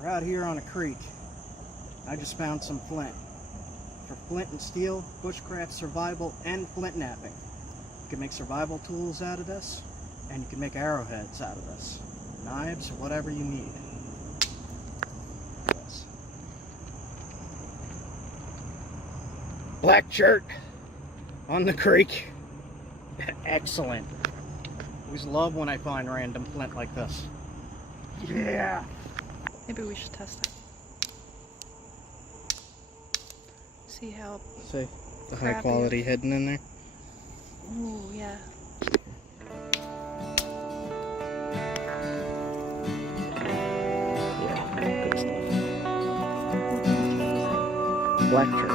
We're out here on a creek. I just found some flint. For flint and steel, bushcraft survival, and flint knapping. You can make survival tools out of this, and you can make arrowheads out of this. Knives, whatever you need. Yes. Black chert on the creek. Excellent. Always love when I find random flint like this. Yeah. Maybe we should test it. See how. See the high quality hidden in there. Ooh, yeah. Yeah, good stuff. Black chert.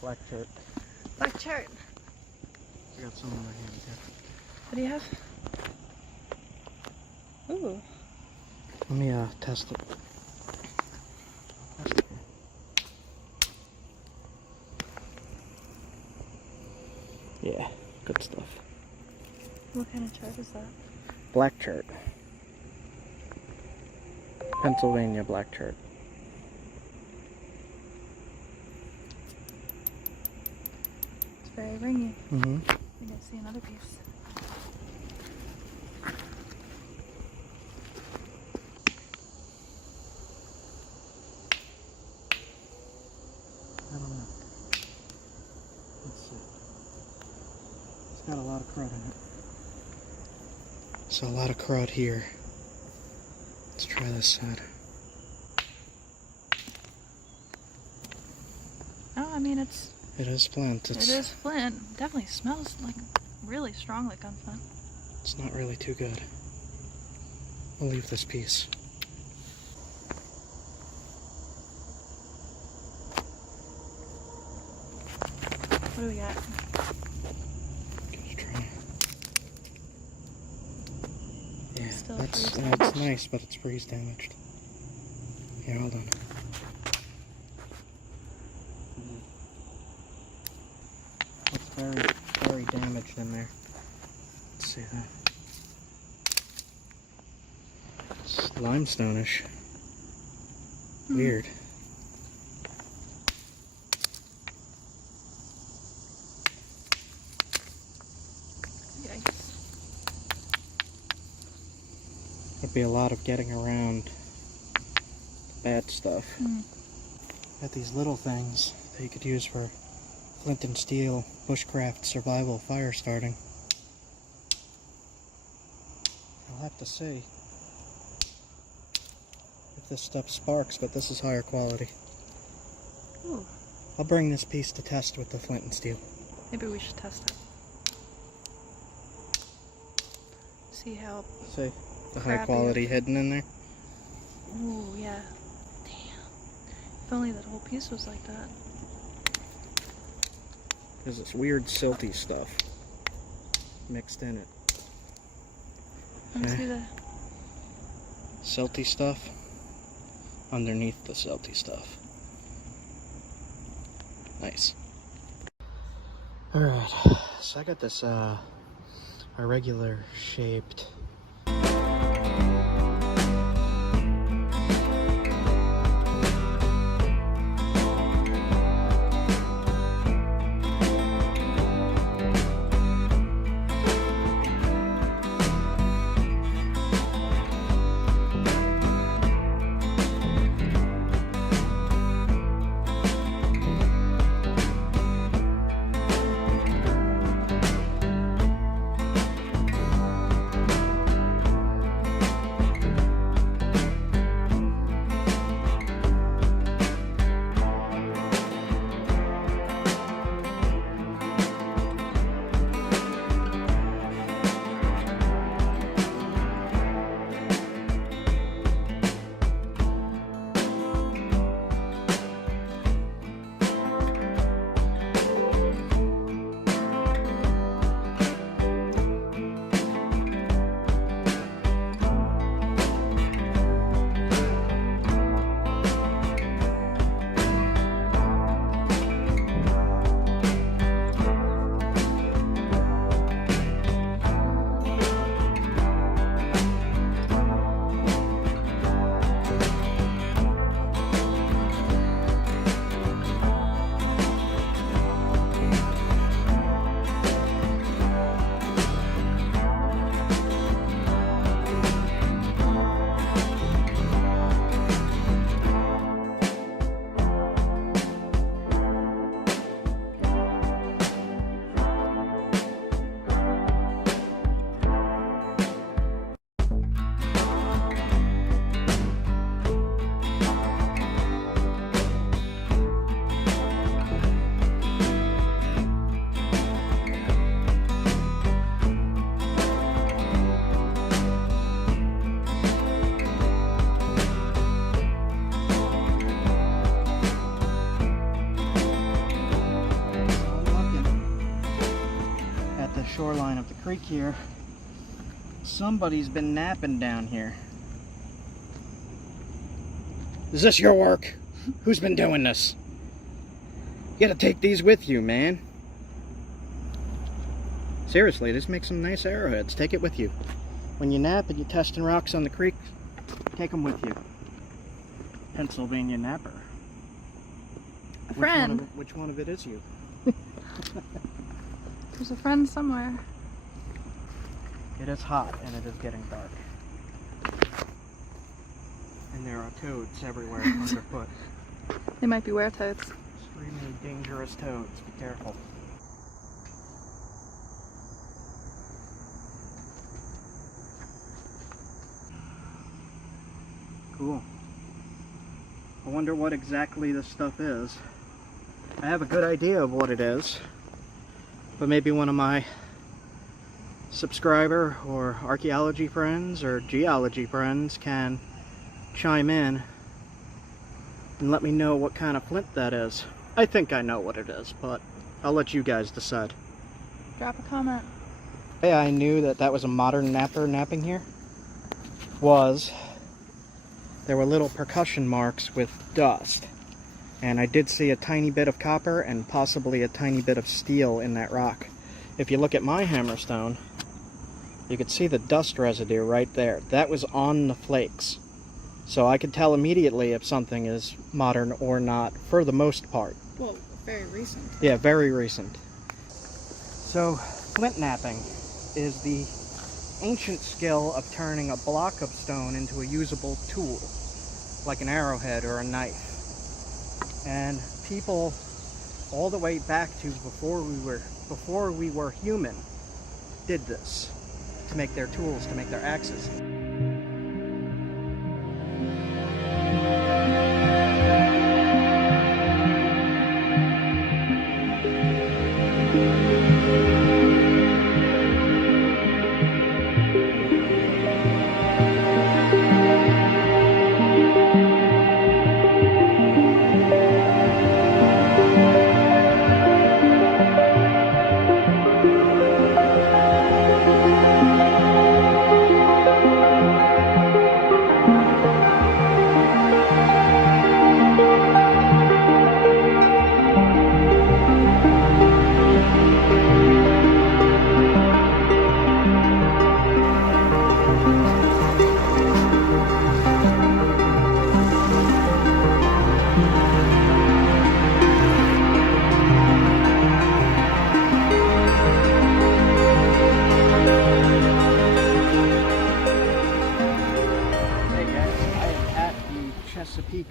Black chert. Black chert. I got some in my hand here. What do you have? Ooh. Let me test it. Yeah, good stuff. What kind of chert is that? Black chert. Pennsylvania black chert. Very ringy. Mm-hmm. We need to see another piece. I don't know. Let's see. It's got a lot of crud in it. So a lot of crud here. Let's try this side. Oh, I mean it is flint. It is flint. Definitely smells like really strong like gun flint. It's not really too good. I'll leave this piece. What do we got? Just try. Yeah, Still that's nice, but it's freeze damaged. Here, hold on. It's very, very damaged in there. Let's see that. It's limestone-ish. Weird. Yikes. There'd be a lot of getting around the bad stuff. Got these little things that you could use for flint and steel, bushcraft, survival, fire starting. I'll have to see if this stuff sparks, but this is higher quality. Ooh. I'll bring this piece to test with the flint and steel. Maybe we should test it. See how. See the high quality hidden in there? Ooh, yeah. Damn. If only that whole piece was like that. There's this weird silty stuff mixed in it. Let me see the silty stuff underneath the silty stuff. Nice. Alright, so I got this irregular shaped creek here. Somebody's been napping down here. Is this your work? Who's been doing this? You gotta take these with you, man. Seriously, this makes some nice arrowheads. Take it with you. When you nap and you're testing rocks on the creek, take them with you. Pennsylvania napper. A friend. Which one of it is you? There's a friend somewhere. It is hot and it is getting dark. And there are toads everywhere underfoot. They might be were-toads. Extremely dangerous toads. Be careful. Cool. I wonder what exactly this stuff is. I have a good idea of what it is, but maybe one of my subscriber or archaeology friends or geology friends can chime in and let me know what kind of flint that is. I think I know what it is, but I'll let you guys decide. Drop a comment. The way I knew that that was a modern napper napping here was there were little percussion marks with dust, and I did see a tiny bit of copper and possibly a tiny bit of steel in that rock. If you look at my hammerstone, you could see the dust residue right there. That was on the flakes. So I could tell immediately if something is modern or not, for the most part. Well, very recent. Yeah, very recent. So, flint napping is the ancient skill of turning a block of stone into a usable tool, like an arrowhead or a knife. And people all the way back to before we were human did this to make their tools, to make their axes.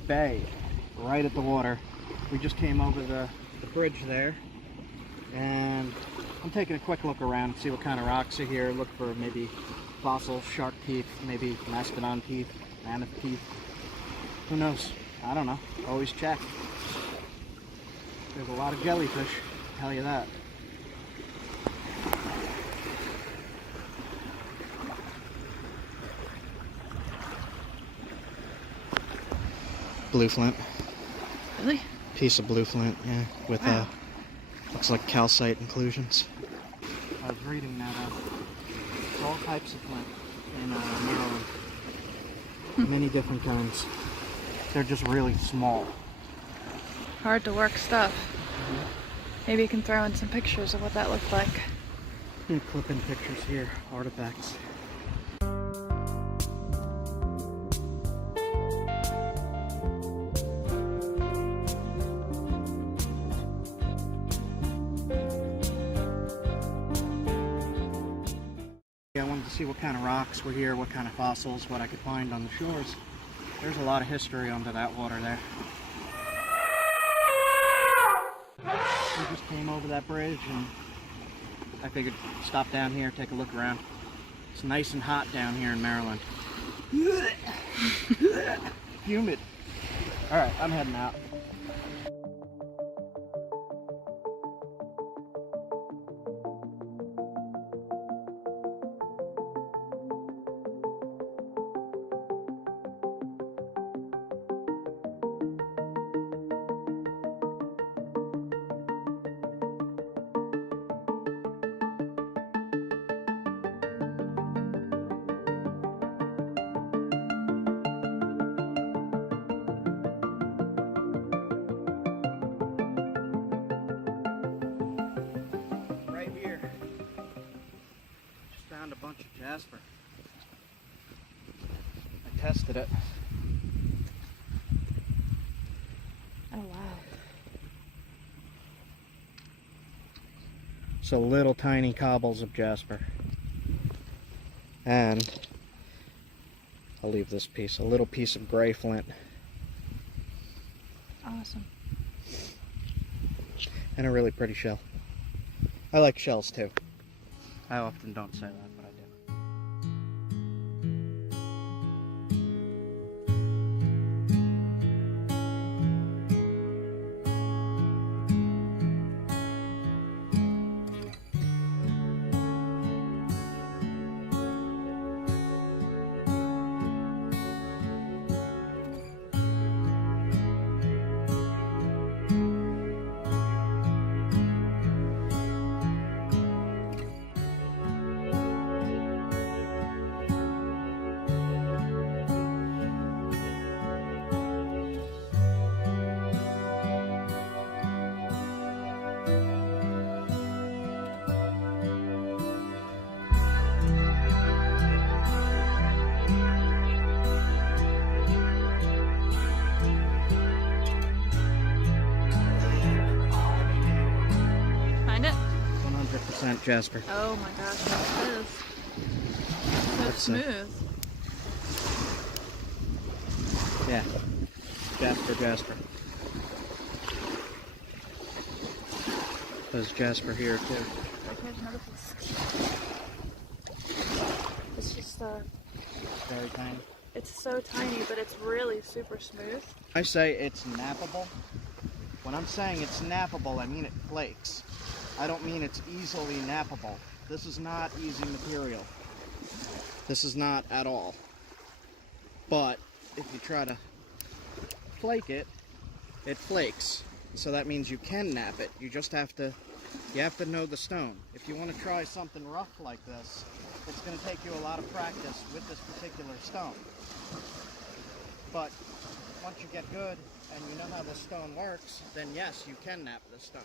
Bay, right at the water. We just came over the bridge there, and I'm taking a quick look around, see what kind of rocks are here, look for maybe fossils, shark teeth, maybe mastodon teeth, mammoth teeth. Who knows? I don't know. Always check. There's a lot of jellyfish, I'll tell you that. Blue flint. Really? Piece of blue flint, yeah, with wow. Looks like calcite inclusions. I was reading that it's all types of flint in Maryland. Many different kinds. They're just really small. Hard to work stuff. Maybe you can throw in some pictures of what that looked like. Yeah, clip in pictures here, artifacts. I wanted to see what kind of rocks were here, what kind of fossils, what I could find on the shores. There's a lot of history under that water there. We just came over that bridge and I figured stop down here, take a look around. It's nice and hot down here in Maryland. Humid. Alright, I'm heading out. jasper. I tested it. Oh wow. So little tiny cobbles of jasper. And I'll leave this piece, a little piece of gray flint. Awesome. And a really pretty shell. I like shells too. I often don't say that, but I do. Find it? 100% jasper. Oh my gosh, that is so That's smooth. Yeah. Jasper, jasper. There's jasper here too. Right, here's another piece. It's just Very tiny. it's so tiny, but it's really super smooth. I say it's nappable. When I'm saying it's nappable, I mean it flakes. I don't mean it's easily nappable. This is not easy material. This is not at all. But if you try to flake it, it flakes. So that means you can nap it. You just have to know the stone. If you want to try something rough like this, it's going to take you a lot of practice with this particular stone. But once you get good and you know how this stone works, then yes, you can nap this stone.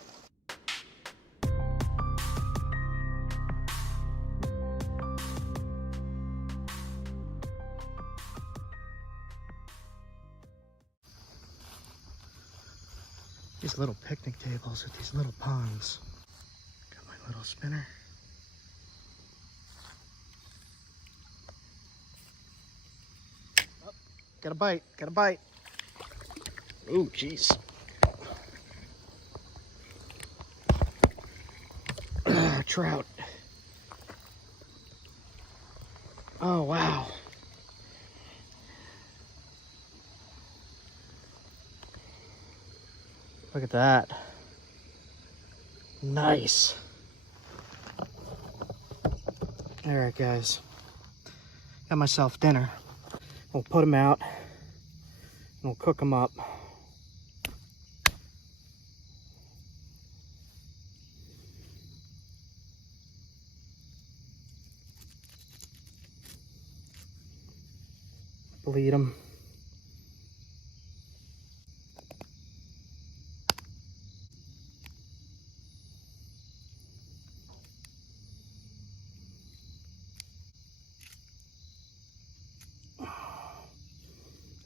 These little picnic tables with these little ponds. Got my little spinner. Oh, got a bite, got a bite. Ooh, jeez. Trout. Oh, wow. Look at that. Nice. All right, guys. Got myself dinner. We'll put them out and we'll cook them up. Bleed them.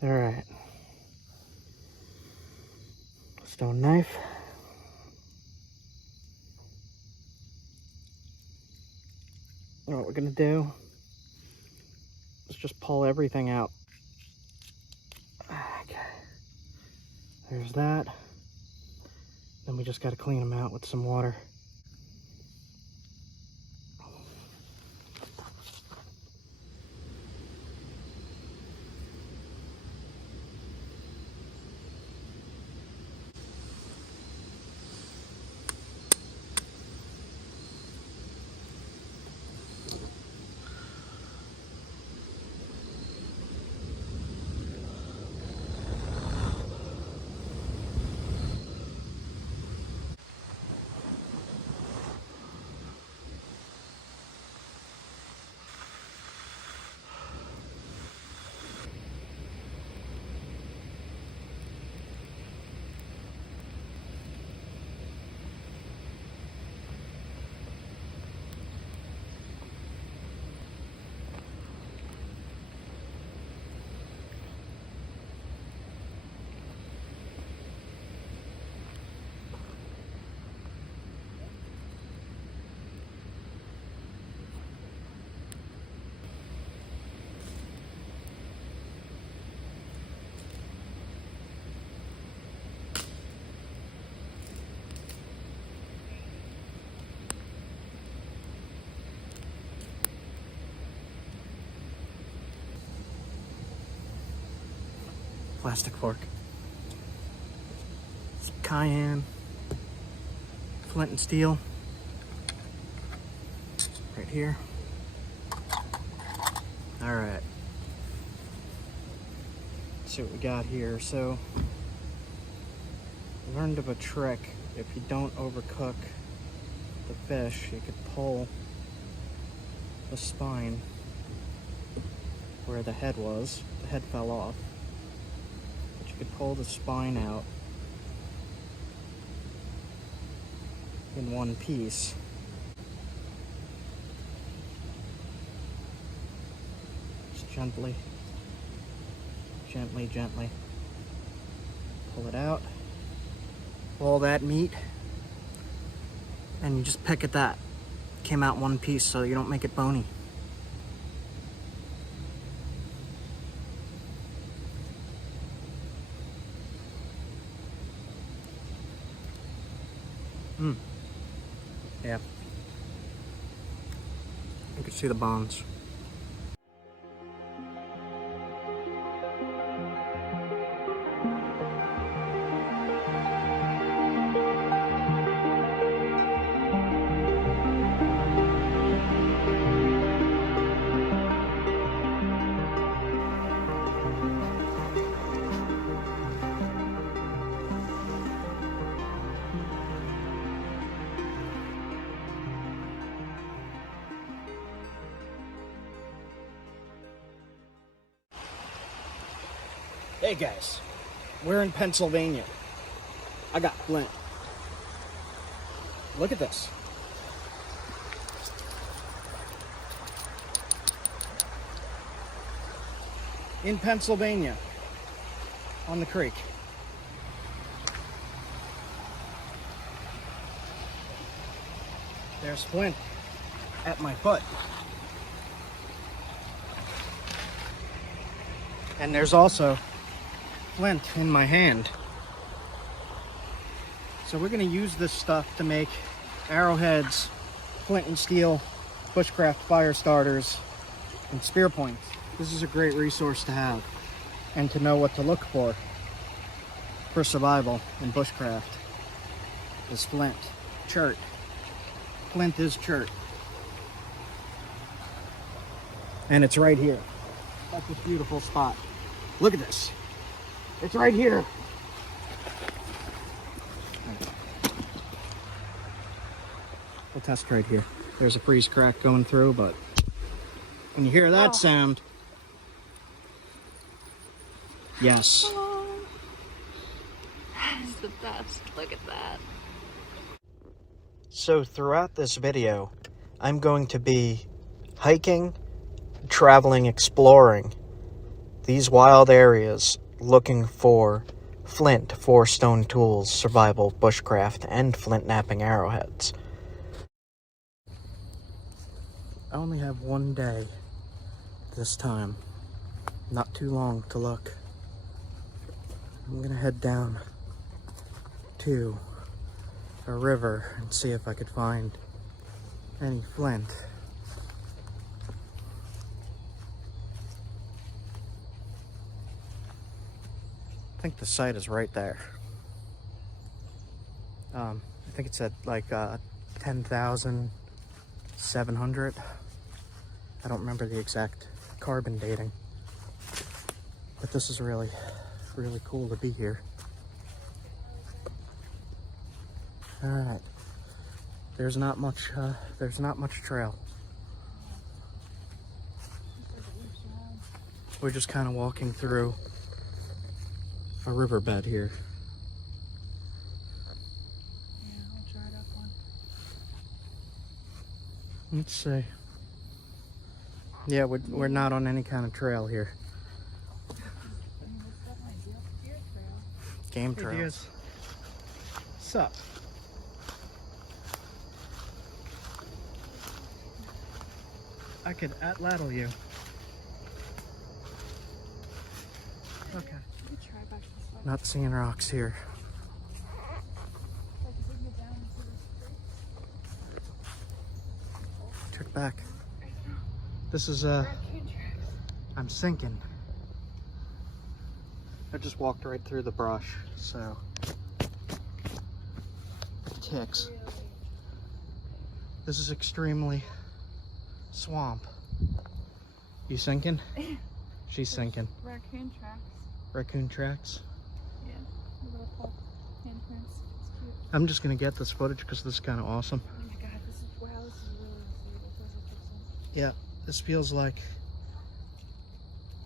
All right. Stone knife. And what we're gonna do is just pull everything out. Okay. There's that. Then we just gotta clean them out with some water. plastic fork. Some cayenne, flint and steel, right here. All right. See what we got here. So, learned of a trick. If you don't overcook the fish, you could pull the spine where the head was. The head fell off. But you could pull the spine out in one piece. Just gently pull it out. All that meat, and you just pick at that. Came out one piece so you don't make it bony. Yeah. You can see the bones. Hey guys, we're in Pennsylvania. I got flint. Look at this. In Pennsylvania, on the creek. There's flint at my foot. And there's also flint in my hand. So we're going to use this stuff to make arrowheads, flint and steel, bushcraft fire starters, and spearpoints. This is a great resource to have and to know what to look for survival in bushcraft. Is flint, chert. Flint is chert. And it's right here. That's a beautiful spot. Look at this. It's right here. We'll test right here. There's a freeze crack going through, but when you hear that sound, yes. Oh, that is the best. Look at that. So throughout this video, I'm going to be hiking, traveling, exploring these wild areas, looking for flint, 4 stone tools, survival, bushcraft, and flint knapping arrowheads. I only have one day this time. Not too long to look. I'm gonna head down to a river and see if I could find any flint. I think the site is right there. I think it said like 10,700. I don't remember the exact carbon dating, but this is really cool to be here. All right, there's not much trail. We're just kind of walking through a riverbed here. Yeah, I'll try it up one. Let's see. Yeah, we're not on any kind of trail here. Game trail. Hey, what's up? I could atlattle you. Okay. Not seeing rocks here. Check back. This is I'm sinking. I just walked right through the brush, so ticks. This is extremely swamp. You sinking? She's sinking. Raccoon tracks. Raccoon tracks. Yeah, little pulp handprints. It's cute. I'm just gonna get this footage because this is kind of awesome. Oh my god, this is wow, this is really unstable. Yeah, this feels like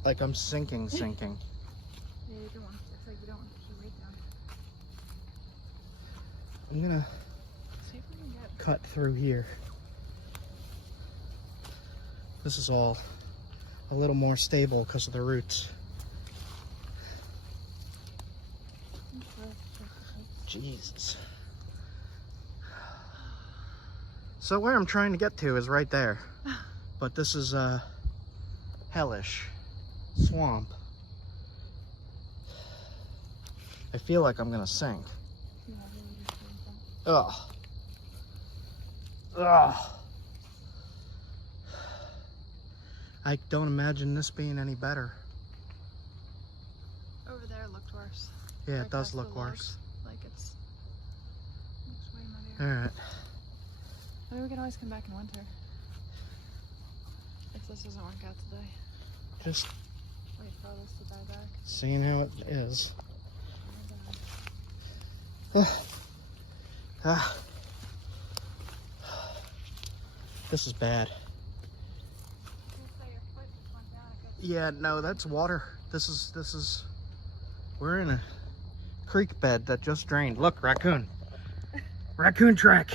I'm sinking. Yeah, you don't want to, it's like you don't want to keep weight down. I'm gonna See if we can get cut through here. This is all a little more stable because of the roots. Jesus. So where I'm trying to get to is right there. But this is hellish swamp. I feel like I'm gonna sink. Ugh. Ugh. I don't imagine this being any better. over there it looked worse. Yeah, Right it does past the look logs. worse. Like it's way muddier. Alright. Maybe we can always come back in winter. If this doesn't work out today. Just Wait for all this to die back. seeing how it is. This is bad. Yeah, no, that's water. This is we're in a creek bed that just drained. Look, raccoon. Raccoon track.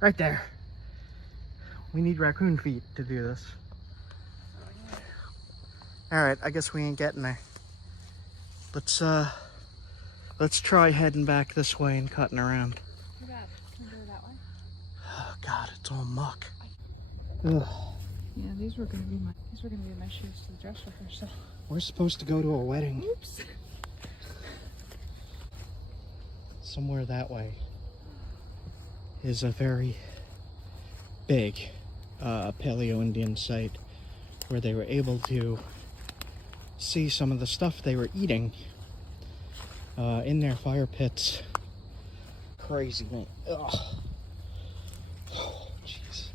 Right there. We need raccoon feet to do this. Alright, I guess we ain't getting there. Let's try heading back this way and cutting around. Too bad. Can we go that way? Oh god, it's all muck. Ugh. Yeah, these were gonna be my shoes to the dress with her, so. We're supposed to go to a wedding. Oops. Somewhere that way is a very big Paleo-Indian site where they were able to see some of the stuff they were eating in their fire pits. Crazy, man. Ugh. Oh, jeez.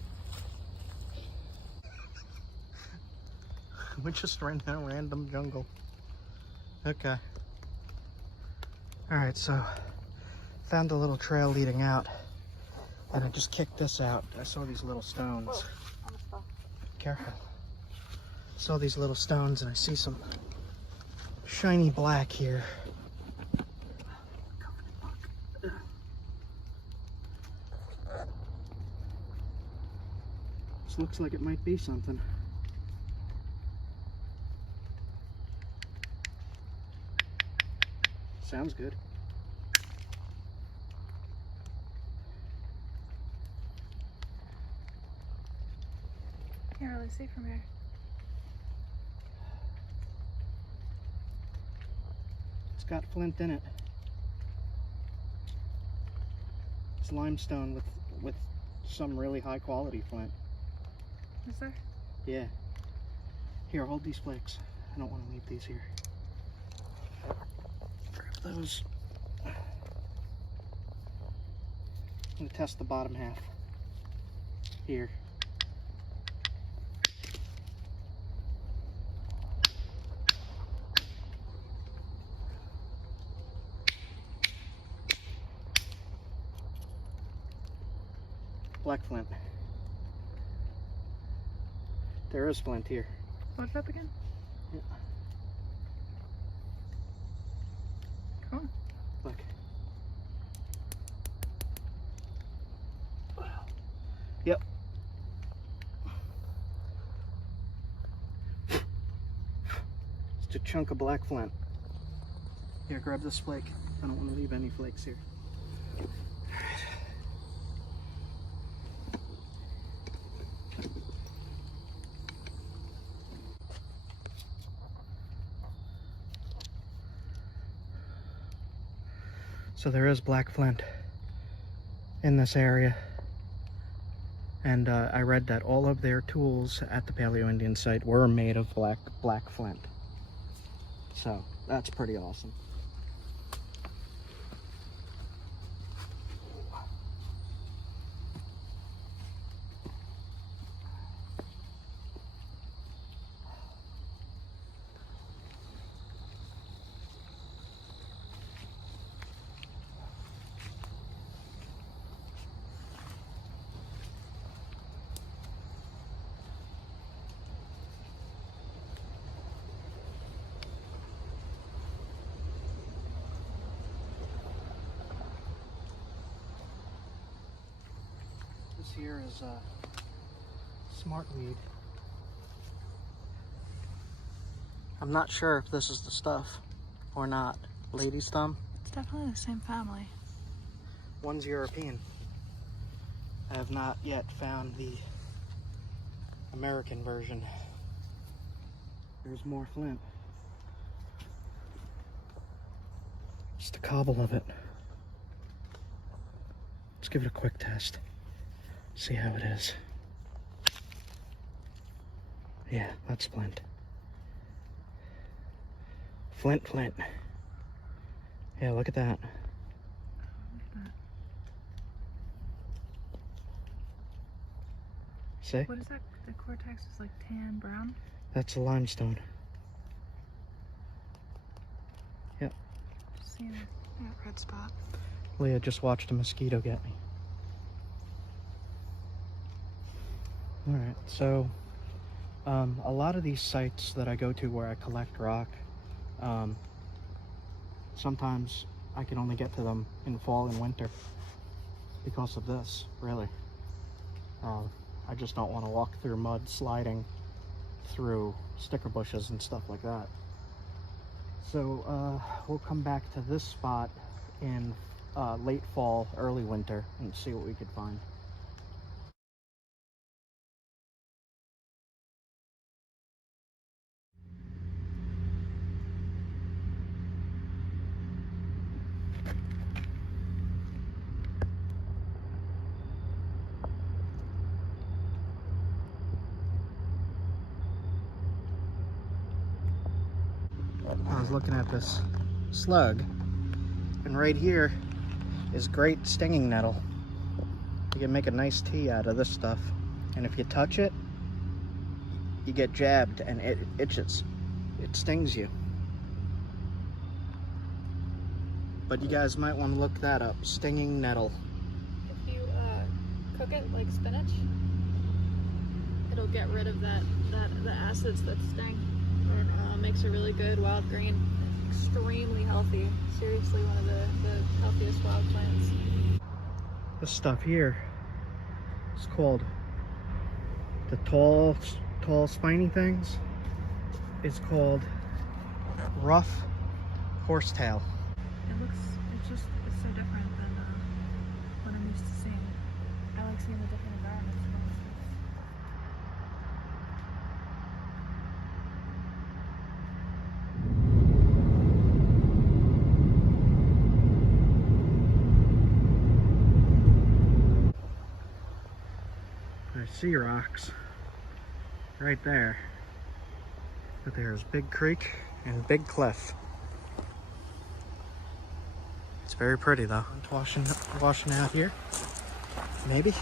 We just ran down a random jungle. Okay. Alright, so found a little trail leading out, and I just kicked this out. I saw these little stones. Careful. Saw these little stones, and I see some shiny black here. This looks like it might be something. Sounds good. Can't really see from here. It's got flint in it. It's limestone with some really high quality flint. Is there? Yeah. Here, hold these flakes. I don't want to leave these here. Grab those. I'm gonna test the bottom half. Here. Black flint. There is flint here. What's up again? Yeah. Cool. Look. Yep. Just a chunk of black flint. Here, grab this flake. I don't want to leave any flakes here. So there is black flint in this area, and I read that all of their tools at the Paleo-Indian site were made of black flint. So that's pretty awesome. This here is smartweed. I'm not sure if this is the stuff or not. Lady's thumb. It's definitely the same family. One's European. I have not yet found the American version. There's more flint. Just a cobble of it. Let's give it a quick test. See how it is. Yeah, that's flint. Flint. Yeah, look at that. See? What is that? The cortex is like tan brown? That's a limestone. Yep. Just seeing that red spot. Leah just watched a mosquito get me. Alright, so a lot of these sites that I go to where I collect rock, sometimes I can only get to them in fall and winter because of this, really. I just don't want to walk through mud sliding through sticker bushes and stuff like that. So we'll come back to this spot in late fall, early winter, and see what we could find. I was looking at this slug, and right here is great stinging nettle. You can make a nice tea out of this stuff, and if you touch it, you get jabbed and it itches. It stings you. But you guys might want to look that up, stinging nettle. If you cook it like spinach, it'll get rid of the acids that sting. It makes a really good wild green. Extremely healthy. Seriously, one of the healthiest wild plants. This stuff here is called the tall spiny things. It's called rough horsetail. It's so different than what I'm used to seeing. I like seeing the different environments. I see rocks right there, but there's Big Creek and Big Cliff. It's very pretty though. Washing out here, maybe.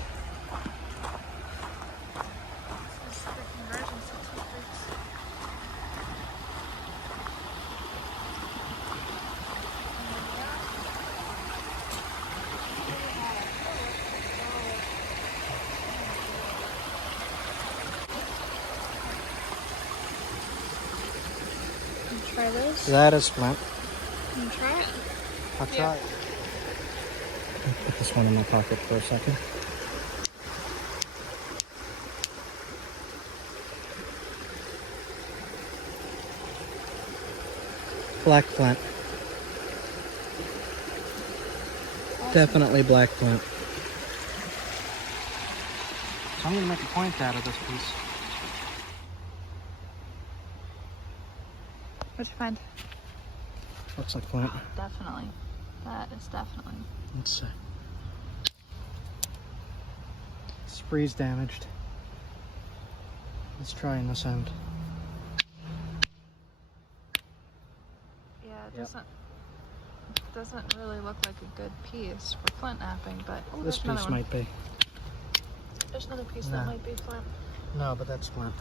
Try this. That is flint. Can you try it? I'll try it. I'll put this one in my pocket for a second. Black flint. Awesome. Definitely black flint. So I'm going to make a point out of this piece. What'd you find? Looks like flint. Definitely. That is definitely. Let's see. It's freeze damaged. Let's try in this end. it doesn't really look like a good piece for flint napping, but oh, This there's another piece one. might be. There's another piece No. that might be flint. No, but that's flint.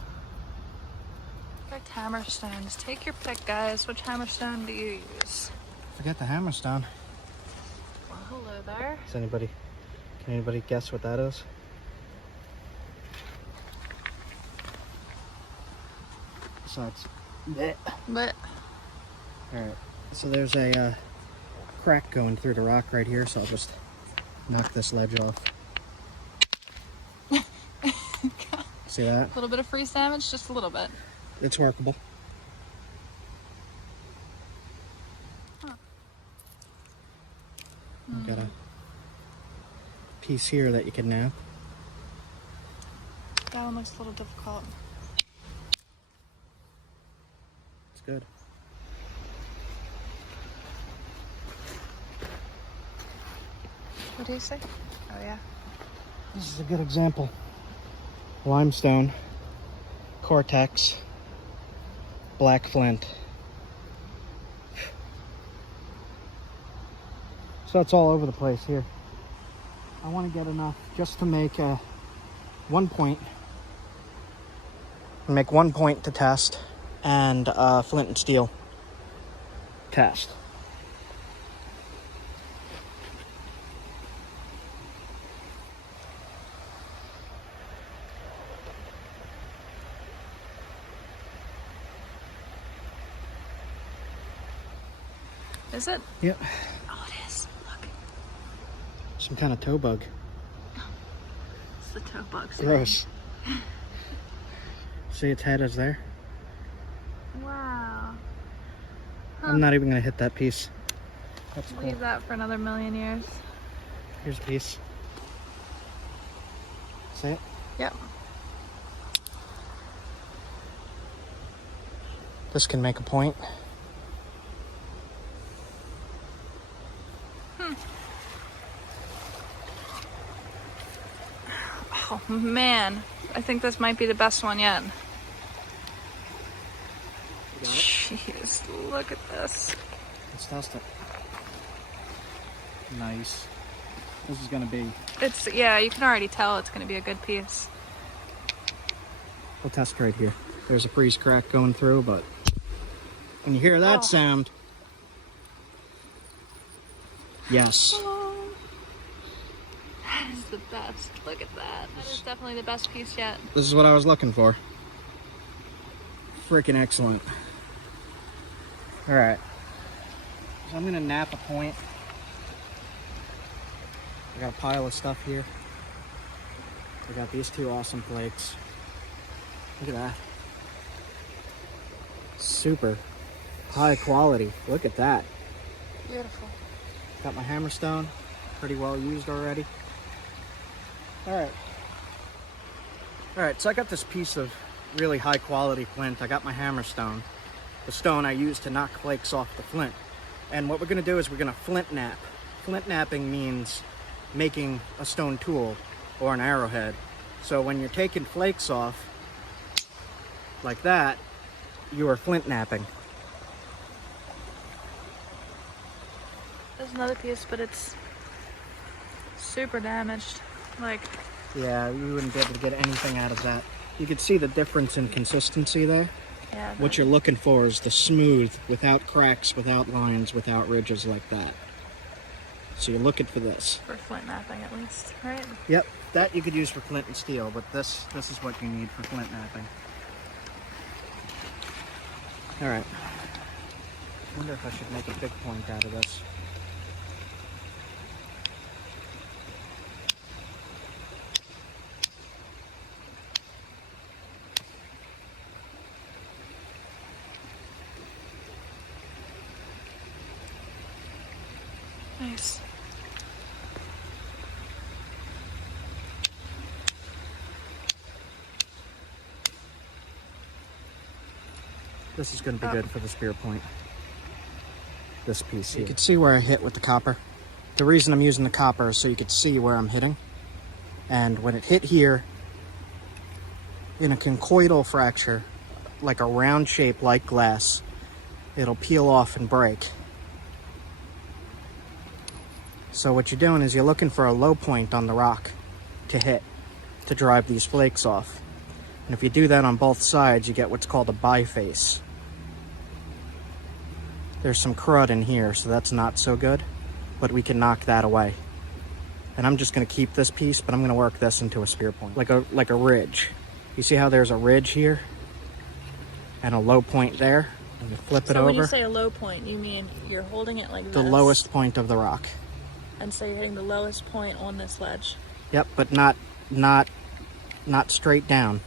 Perfect hammerstones. Take your pick, guys. Which hammerstone do you use? Forget the hammerstone. Well, hello there. Can anybody guess what that is? So it's. But Alright, so there's a crack going through the rock right here, so I'll just knock this ledge off. See that? a little bit of freeze damage, just a little bit. It's workable. Huh. Got a piece here that you can nap. That one looks a little difficult. It's good. What do you say? Oh yeah. This is a good example. Limestone, cortex, black flint. So it's all over the place here. I want to get enough just to make 1 point. Make 1 point to test and flint and steel test. Is it? Yep. Oh, it is. Look. Some kind of toe bug. It's the toe bug. Gross. See, its head is there. Wow. Huh. I'm not even going to hit that piece. That's cool. Leave that for another million years. Here's a piece. See it? Yep. This can make a point. Oh man, I think this might be the best one yet. Jeez, look at this. Let's test it. Nice. This is gonna be. It's, yeah, you can already tell it's gonna be a good piece. We'll test right here. There's a freeze crack going through, but when you hear that sound, yes. Oh, that is the best. Look at that. That is definitely the best piece yet. This is what I was looking for. Freaking excellent. All right. So I'm gonna nap a point. I got a pile of stuff here. I got these two awesome flakes. Look at that. Super high quality. Look at that. Beautiful. Got my hammerstone, pretty well used already. All right, so I got this piece of really high quality flint. I got my hammerstone, the stone I use to knock flakes off the flint. And what we're gonna do is we're gonna flint nap. Flint napping means making a stone tool or an arrowhead. So when you're taking flakes off like that, you are flint napping. There's another piece, but it's super damaged. Like, Yeah, we wouldn't be able to get anything out of that. You can see the difference in consistency there. yeah. What you're looking for is the smooth, without cracks, without lines, without ridges like that. So you're looking for this. For flint napping, at least, right? Yep, that you could use for flint and steel, but this is what you need for flint napping. All right. I wonder if I should make a big point out of this. Nice. This is going to be good for the spear point. This piece here. You can see where I hit with the copper. The reason I'm using the copper is so you can see where I'm hitting. And when it hit here, in a conchoidal fracture, like a round shape like glass, it'll peel off and break. So what you're doing is you're looking for a low point on the rock to hit, to drive these flakes off. And if you do that on both sides, you get what's called a biface. There's some crud in here, so that's not so good, but we can knock that away. And I'm just gonna keep this piece, but I'm gonna work this into a spear point, like a ridge. You see how there's a ridge here and a low point there? And you flip it over. So when you say a low point, you mean you're holding it like this? The lowest point of the rock. And so you're hitting the lowest point on this ledge. Yep, but not straight down.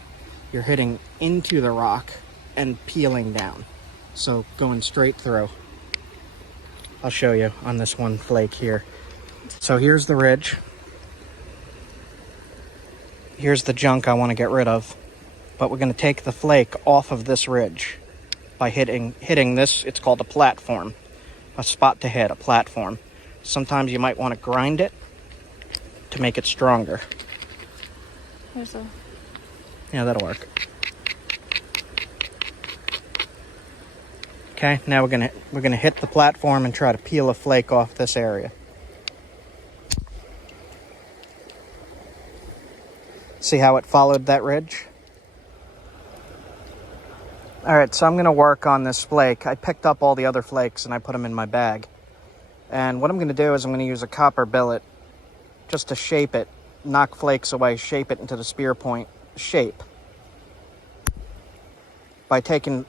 You're hitting into the rock and peeling down. So going straight through. I'll show you on this one flake here. So here's the ridge. Here's the junk I want to get rid of. But we're going to take the flake off of this ridge by hitting this. It's called a platform. A spot to hit, a platform. Sometimes you might want to grind it to make it stronger. Here's a... Yeah, that'll work. Okay, now we're gonna hit the platform and try to peel a flake off this area. See how it followed that ridge? All right, so I'm gonna work on this flake. I picked up all the other flakes and I put them in my bag. And what I'm gonna do is I'm gonna use a copper billet just to shape it, knock flakes away, shape it into the spear point shape by taking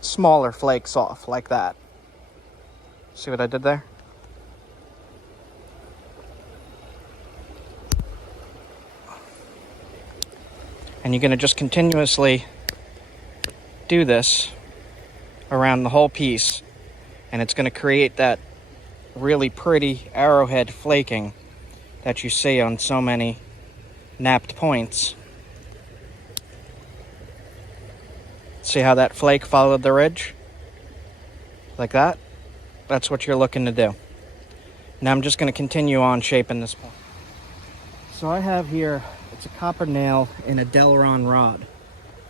smaller flakes off like that. See what I did there? And you're gonna just continuously do this around the whole piece, and it's gonna create that really pretty arrowhead flaking that you see on so many knapped points. See how that flake followed the ridge? Like that? That's what you're looking to do. Now I'm just going to continue on shaping this point. So I have here, it's a copper nail in a Delaron rod.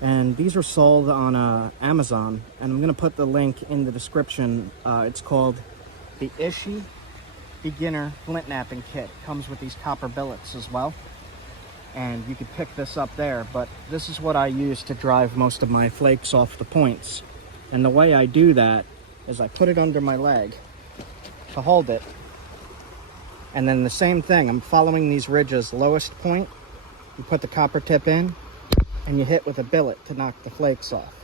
And these were sold on Amazon. And I'm going to put the link in the description. It's called the Ishi Beginner Flint Knapping Kit. Comes with these copper billets as well. And you could pick this up there, but this is what I use to drive most of my flakes off the points. And the way I do that is I put it under my leg to hold it. And then the same thing, I'm following these ridges, lowest point, you put the copper tip in, and you hit with a billet to knock the flakes off.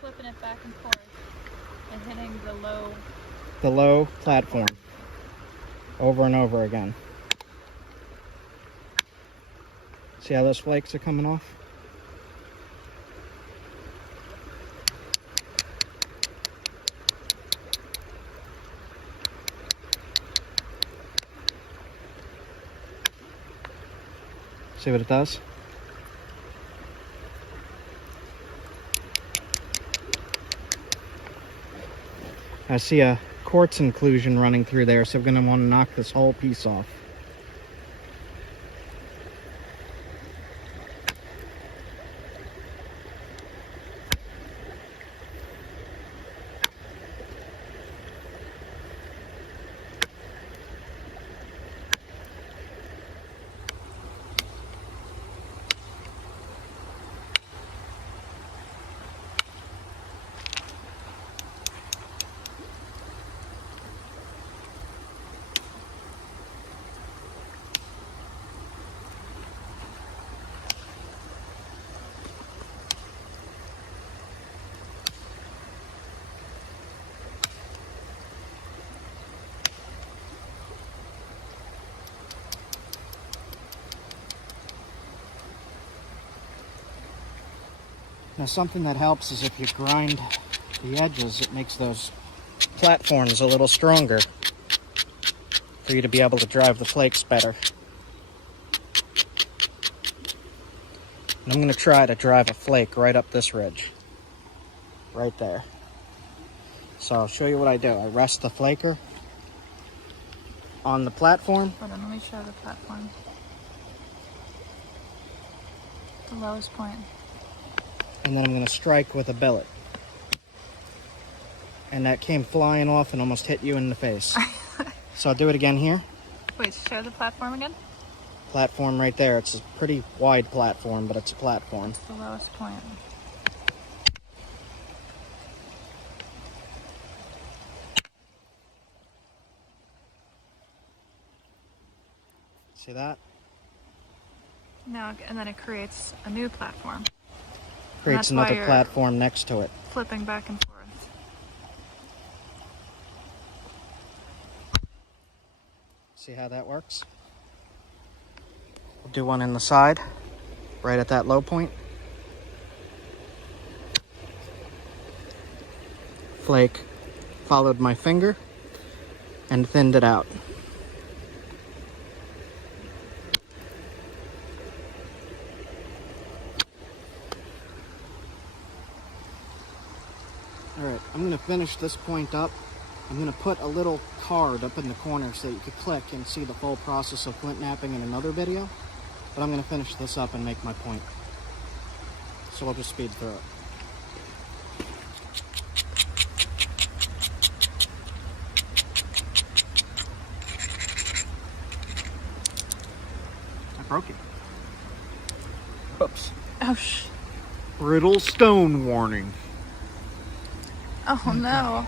Flipping it back and forth and hitting the low platform over and over again. See how those flakes are coming off? See what it does? I see a quartz inclusion running through there, so we're going to want to knock this whole piece off. Now something that helps is if you grind the edges, it makes those platforms a little stronger for you to be able to drive the flakes better. And I'm going to try to drive a flake right up this ridge, right there. So I'll show you what I do. I rest the flaker on the platform. Hold on, let me show the platform. The lowest point. And then I'm going to strike with a billet. And that came flying off and almost hit you in the face. So I'll do it again here. Wait, show the platform again? Platform right there. It's a pretty wide platform, but it's a platform. It's the lowest point. See that? Now, and then it creates a new platform. Creates another platform next to it. Flipping back and forth. See how that works? We'll do one in the side, right at that low point. Flake followed my finger and thinned it out. Alright, I'm going to finish this point up. I'm going to put a little card up in the corner so that you could click and see the full process of flint knapping in another video. But I'm going to finish this up and make my point. So I'll just speed through it. I broke it. Oops. Oh, Brittle stone warning. Oh no.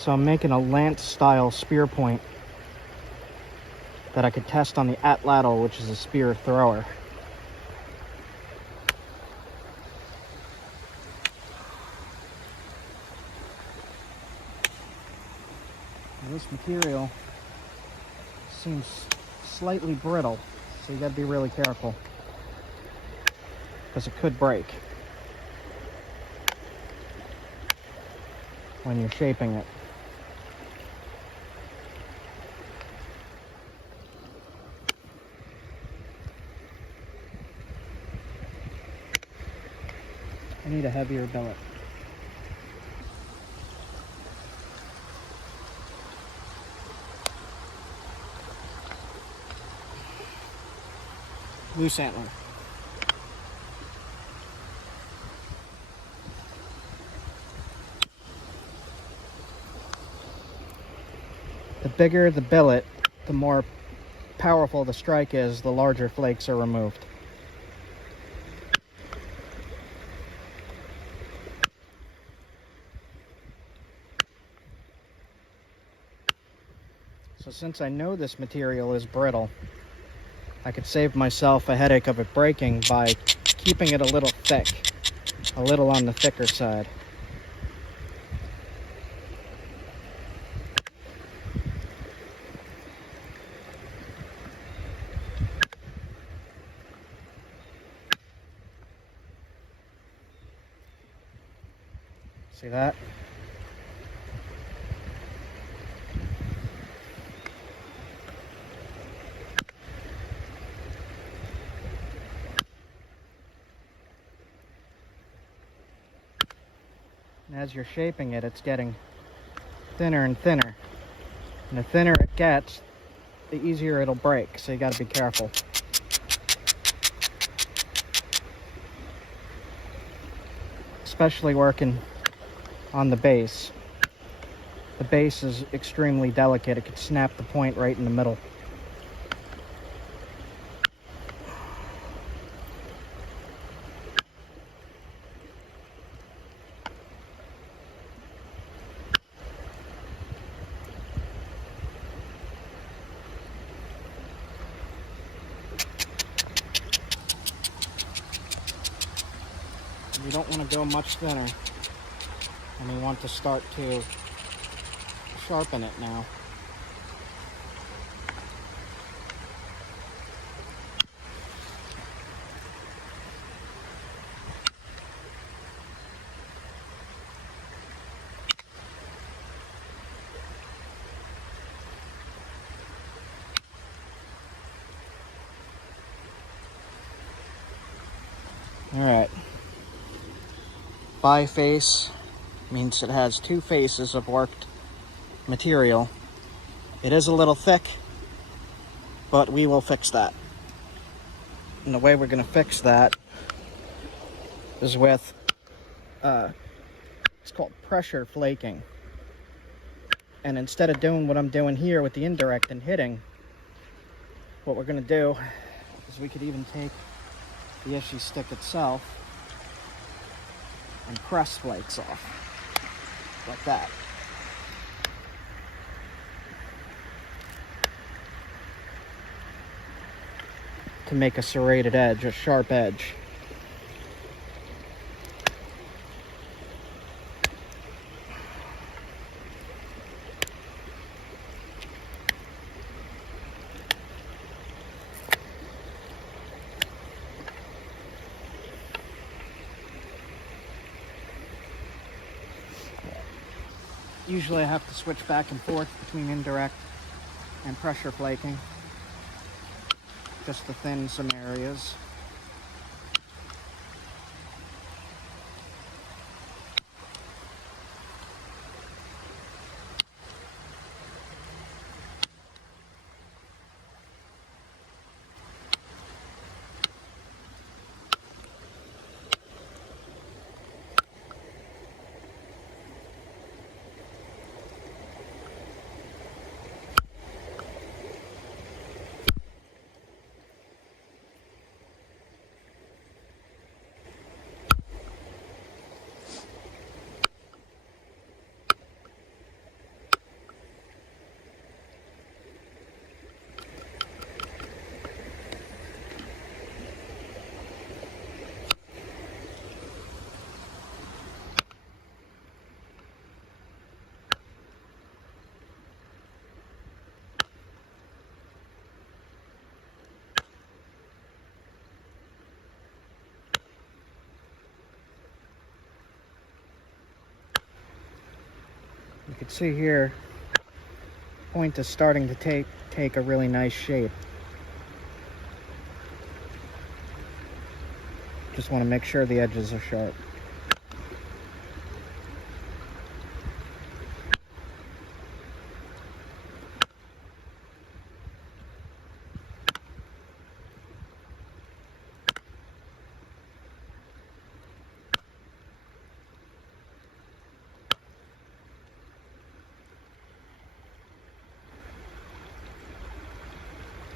So I'm making a lance style spear point that I could test on the atlatl, which is a spear thrower. Now this material seems slightly brittle, so you got to be really careful. because it could break when you're shaping it. I need a heavier billet. Loose antler. The bigger the billet, the more powerful the strike is, the larger flakes are removed. So since I know this material is brittle, I could save myself a headache of it breaking by keeping it a little thick, a little on the thicker side. See that? And as you're shaping it, it's getting thinner and thinner. And the thinner it gets, the easier it'll break, so you gotta be careful. Especially working on the base. The base is extremely delicate. It could snap the point right in the middle. You don't want to go much thinner, and we want to start to sharpen it now. All right. Biface means it has two faces of worked material. It is a little thick, but we will fix that. And the way we're going to fix that is with, it's called pressure flaking. And instead of doing what I'm doing here with the indirect and hitting, what we're going to do is we could even take the issue stick itself and press flakes off, like that. To make a serrated edge, a sharp edge. Usually I have to switch back and forth between indirect and pressure flaking, just to thin some areas. can see here, point is starting to take a really nice shape. Just want to make sure the edges are sharp.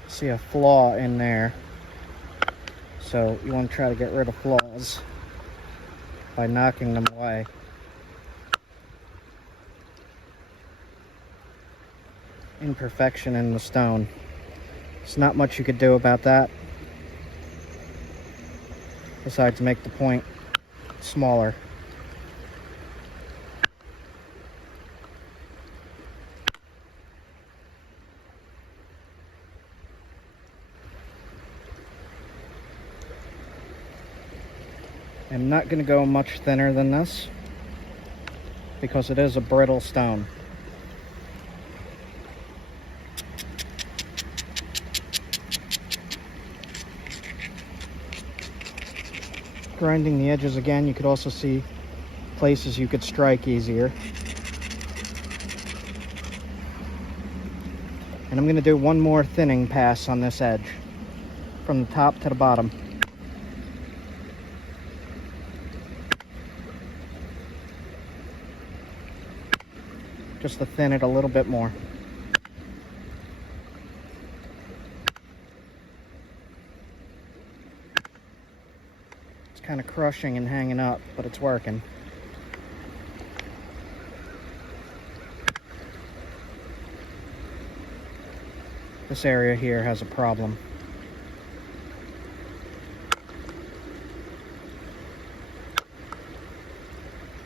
See a flaw in there, so you want to try to get rid of flaws by knocking them away. Imperfection in the stone. There's not much you could do about that besides make the point smaller. I'm not going to go much thinner than this because it is a brittle stone. Grinding the edges again, you could also see places you could strike easier. And I'm going to do one more thinning pass on this edge from the top to the bottom. Just to thin it a little bit more. It's kind of crushing and hanging up, but it's working. This area here has a problem.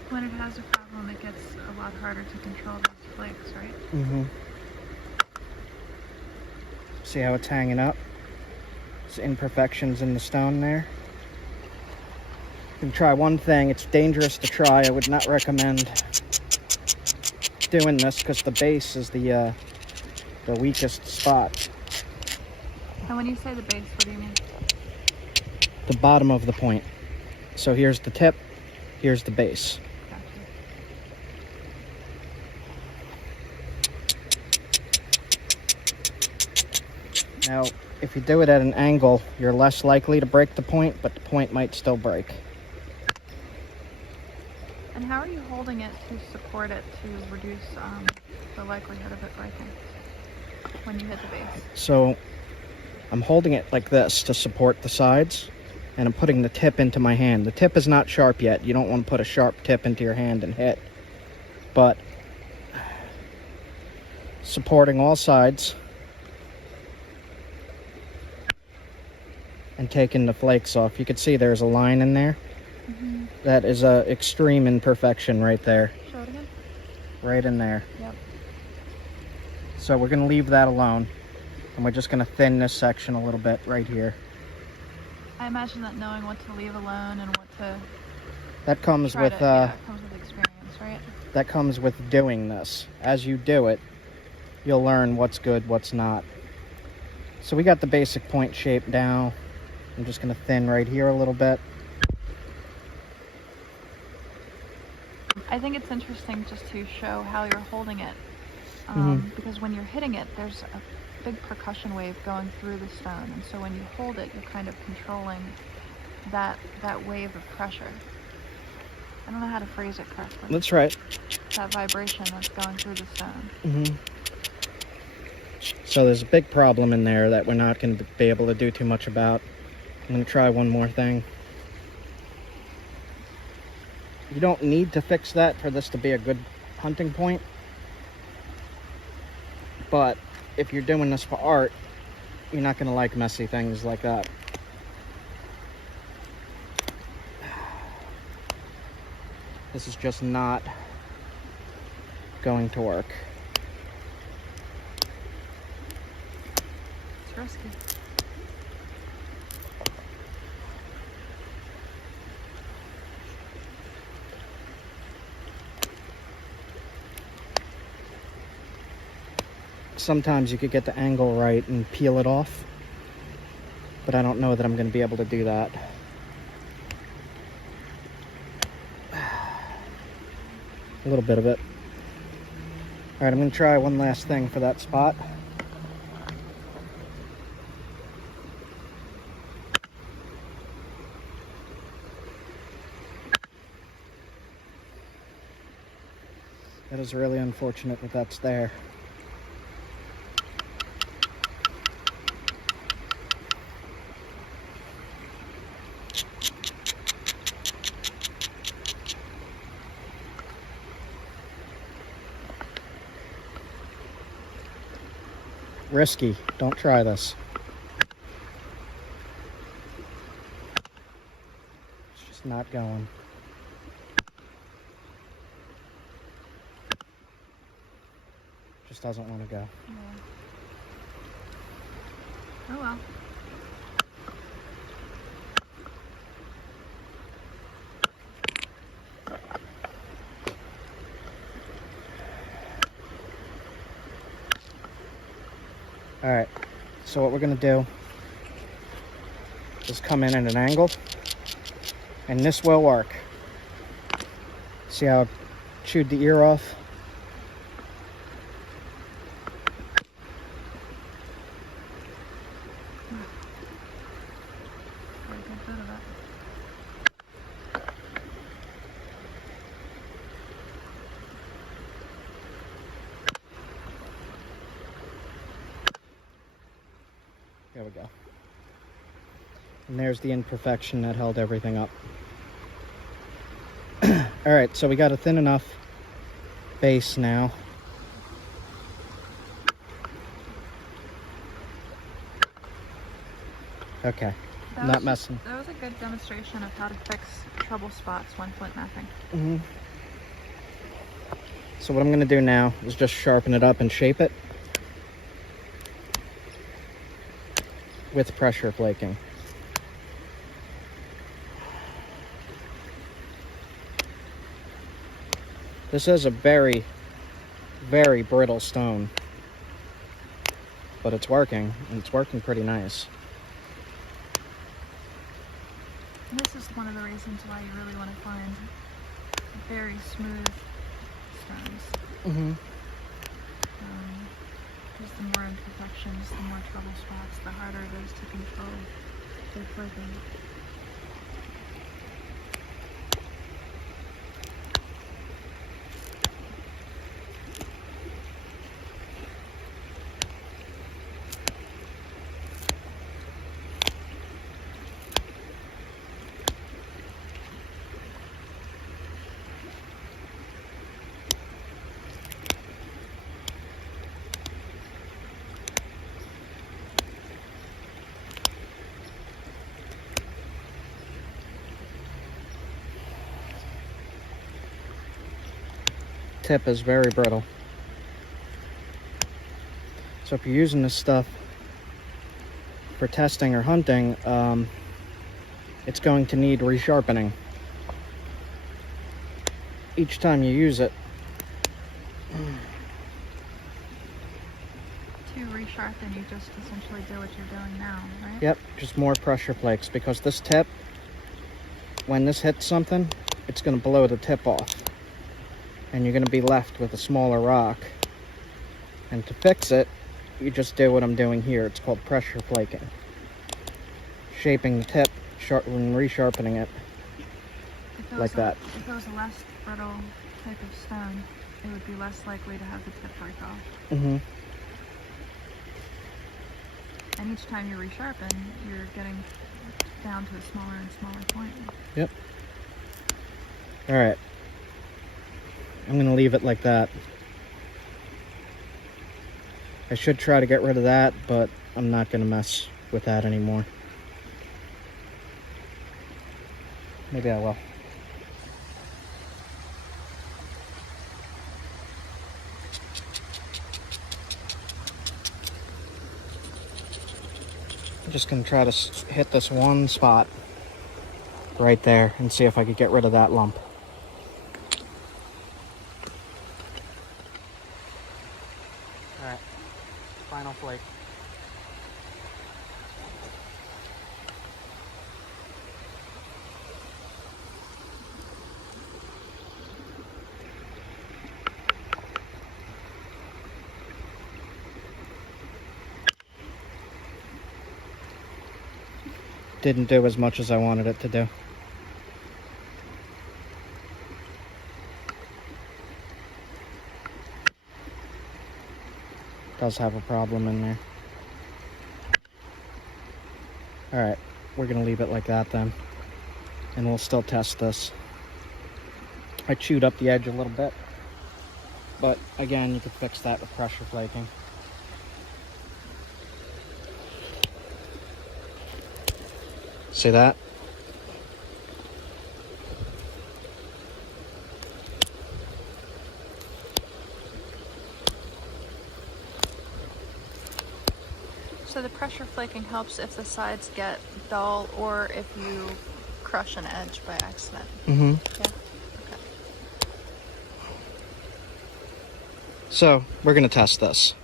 When it has a problem, it gets a lot harder to control those flakes, right? Mm-hmm. See how it's hanging up? There's imperfections in the stone there. You can try one thing. It's dangerous to try. I would not recommend doing this because the base is the weakest spot. And when you say the base, what do you mean? The bottom of the point. So here's the tip, here's the base. Now, if you do it at an angle, you're less likely to break the point, but the point might still break. And how are you holding it to support it to reduce the likelihood of it breaking when you hit the base? So, I'm holding it like this to support the sides, and I'm putting the tip into my hand. The tip is not sharp yet. You don't want to put a sharp tip into your hand and hit. But, supporting all sides, and taking the flakes off. You can see there's a line in there. Mm-hmm. That is a extreme imperfection right there. Show it again. Right in there. Yep. So we're going to leave that alone. And we're just going to thin this section a little bit right here. I imagine that knowing what to leave alone and what to... That comes with... it comes with experience, right? That comes with doing this. As you do it, you'll learn what's good, what's not. So we got the basic point shape down. I'm just going to thin right here a little bit. I think it's interesting just to show how you're holding it. Because when you're hitting it, there's a big percussion wave going through the stone. And so when you hold it, you're kind of controlling that wave of pressure. I don't know how to phrase it correctly. That's right. That vibration that's going through the stone. Mm-hmm. So there's a big problem in there that we're not going to be able to do too much about. I'm going to try one more thing. You don't need to fix that for this to be a good hunting point. But if you're doing this for art, you're not going to like messy things like that. This is just not going to work. It's risky. sometimes you could get the angle right and peel it off, but I don't know that I'm going to be able to do that. A little bit of it. All right, I'm going to try one last thing for that spot. That is really unfortunate that that's there. Risky. Don't try this. It's just not going. Just doesn't want to go. Yeah. Oh well. All right, so what we're gonna do is come in at an angle, and this will work. See how I chewed the ear off? Very good bit of it. There we go. And there's the imperfection that held everything up. All right, so we got a thin enough base now. Okay, not messing. That was a good demonstration of how to fix trouble spots when flint knapping. Mm-hmm. So what I'm going to do now is just sharpen it up and shape it with pressure flaking. This is a very, very brittle stone, but it's working, and it's working pretty nice. And this is one of the reasons why you really want to find very smooth stones. Mm-hmm. Because the more imperfections, the more trouble spots, the harder it is to control their flaking. Tip is very brittle. So if you're using this stuff for testing or hunting, it's going to need resharpening each time you use it. To resharpen, you just essentially do what you're doing now, right? Yep, just more pressure flakes, because this tip, when this hits something, it's going to blow the tip off. And you're going to be left with a smaller rock. And to fix it, you just do what I'm doing here. It's called pressure flaking. Shaping the tip and resharpening it like that. If it was a less brittle type of stone, it would be less likely to have the tip break off. Mm-hmm. And each time you resharpen, you're getting down to a smaller and smaller point. Yep. All right. I'm going to leave it like that. I should try to get rid of that, but I'm not going to mess with that anymore. Maybe I will. I'm just going to try to hit this one spot right there and see if I could get rid of that lump. didn't do as much as I wanted it to do. Does have a problem in there. Alright, we're gonna leave it like that then. And we'll still test this. I chewed up the edge a little bit. But again, you could fix that with pressure flaking. See that? So the pressure flaking helps if the sides get dull or if you crush an edge by accident. Mm-hmm. Yeah. Okay. So we're gonna test this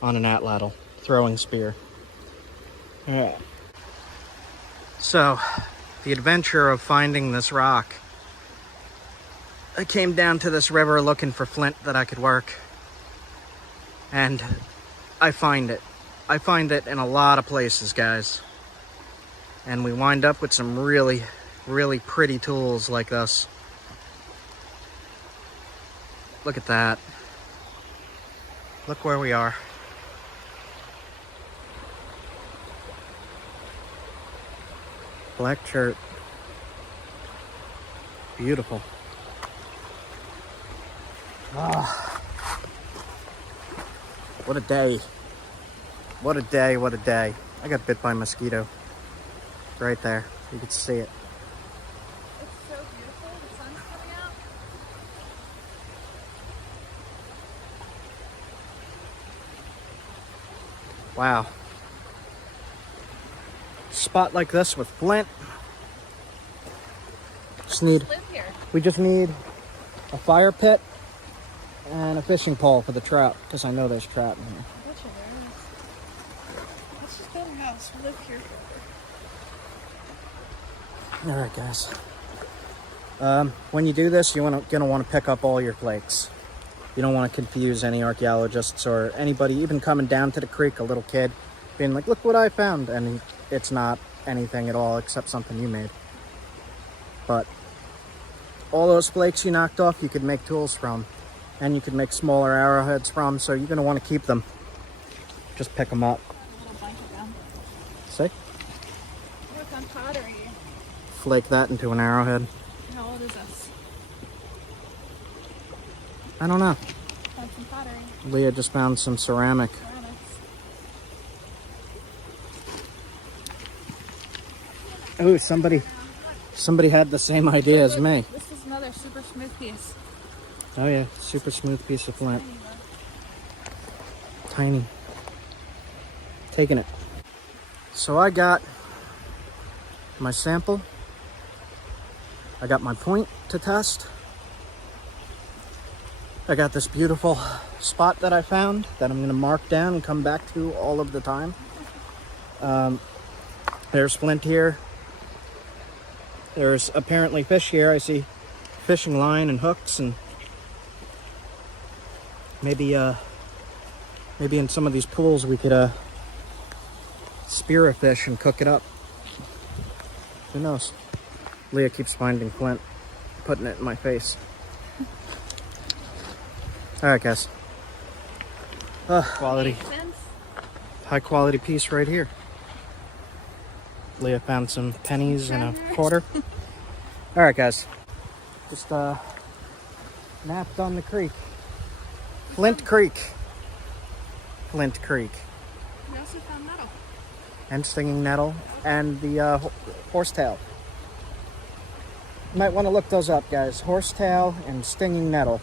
on an atlatl throwing spear. Alright. So the adventure of finding this rock. I came down to this river looking for flint that I could work. And I find it. I find it in a lot of places, guys. And we wind up with some really, really pretty tools like this. Look at that. Look where we are. Black chert. Beautiful. Ah. What a day. What a day, what a day. I got bit by a mosquito. Right there. You can see it. It's so beautiful. The sun's coming out. Wow. Spot like this with flint. We just need a fire pit and a fishing pole for the trout, because I know there's trout in here. Let's just build a house. We live here. All right, guys. When you do this, you're gonna want to pick up all your flakes. You don't want to confuse any archaeologists or anybody, even coming down to the creek, a little kid, being like, look what I found. And it's not anything at all except something you made. But all those flakes you knocked off, you could make tools from. And you could make smaller arrowheads from, so you're going to want to keep them. Just pick them up. See? Look on pottery. Flake that into an arrowhead. How old is this? I don't know. Find some pottery. Leah just found some ceramic. Oh, somebody had the same idea as me. This is another super smooth piece. Oh yeah, super smooth piece of flint. Tiny. Taking it. So I got my sample. I got my point to test. I got this beautiful spot that I found that I'm going to mark down and come back to all of the time. There's flint here. There's apparently fish here. I see fishing line and hooks, and maybe in some of these pools we could spear a fish and cook it up. Who knows? Leah keeps finding flint, putting it in my face. All right, guys. Quality, high quality piece right here. Leah found some pennies and a quarter. All right, guys. Just napped on the creek. Flint Creek. Flint Creek. We also found nettle. And stinging nettle and the horsetail. You might want to look those up, guys. Horsetail and stinging nettle.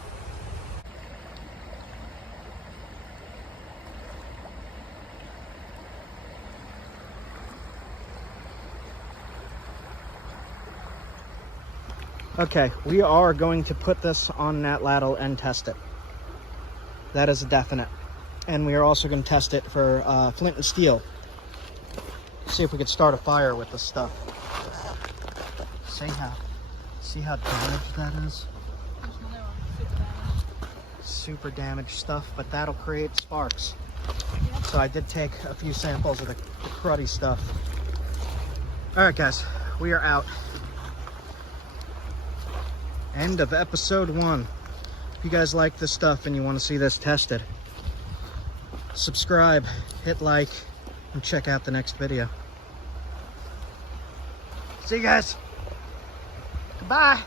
Okay, we are going to put this on that ladle and test it. That is a definite. And we are also going to test it for flint and steel. See if we could start a fire with this stuff. See how damaged that is? There's another one. Super damaged. Super damaged stuff, but that'll create sparks. So I did take a few samples of the cruddy stuff. All right, guys, we are out. End of episode 1. If you guys like this stuff and you want to see this tested, subscribe, hit like, and check out the next video. See you guys. Goodbye.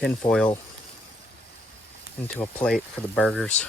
Tin foil into a plate for the burgers.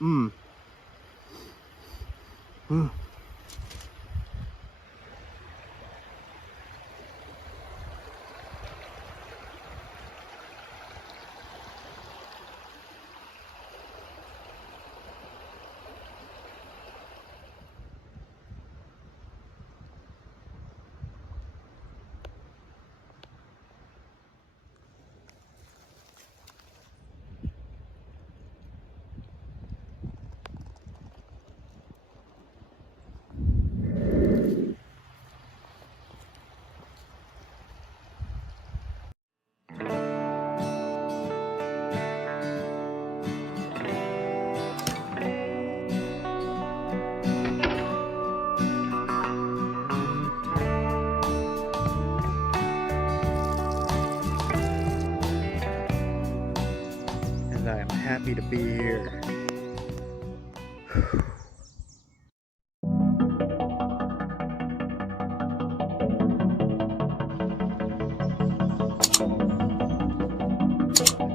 Mmm. Mmm. I am happy to be here. I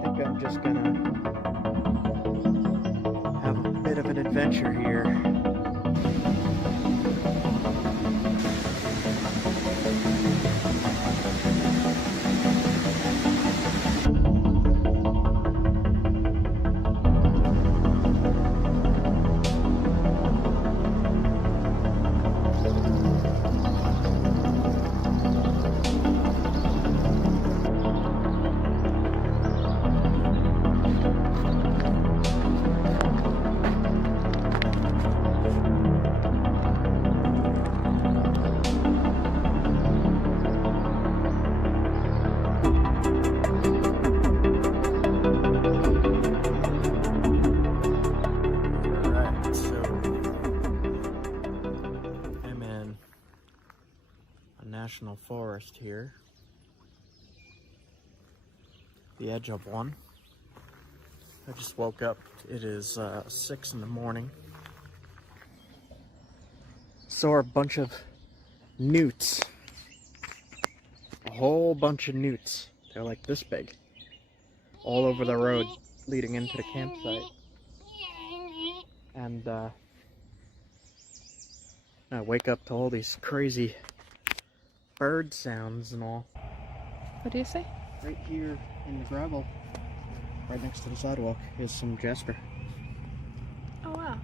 think I'm just gonna have a bit of an adventure here. National forest here, the edge of one. I just woke up. It is 6 in the morning. Saw a bunch of newts, a whole bunch of newts. They're like this big, all over the road leading into the campsite. And I wake up to all these crazy bird sounds and all. What do you say? Right here in the gravel, right next to the sidewalk, is some jasper. Oh wow.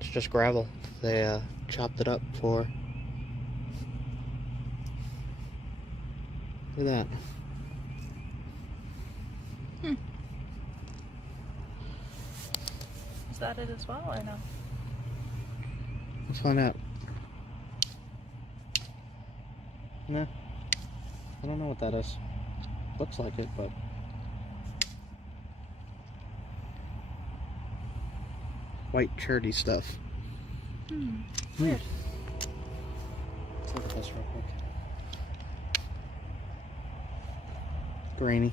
It's just gravel. They chopped it up for... Look at that. Is that it as well, or no? Let's find out. Nah, I don't know what that is. Looks like it, but... White cherty stuff. Weird. Let's look at this real quick. Grainy.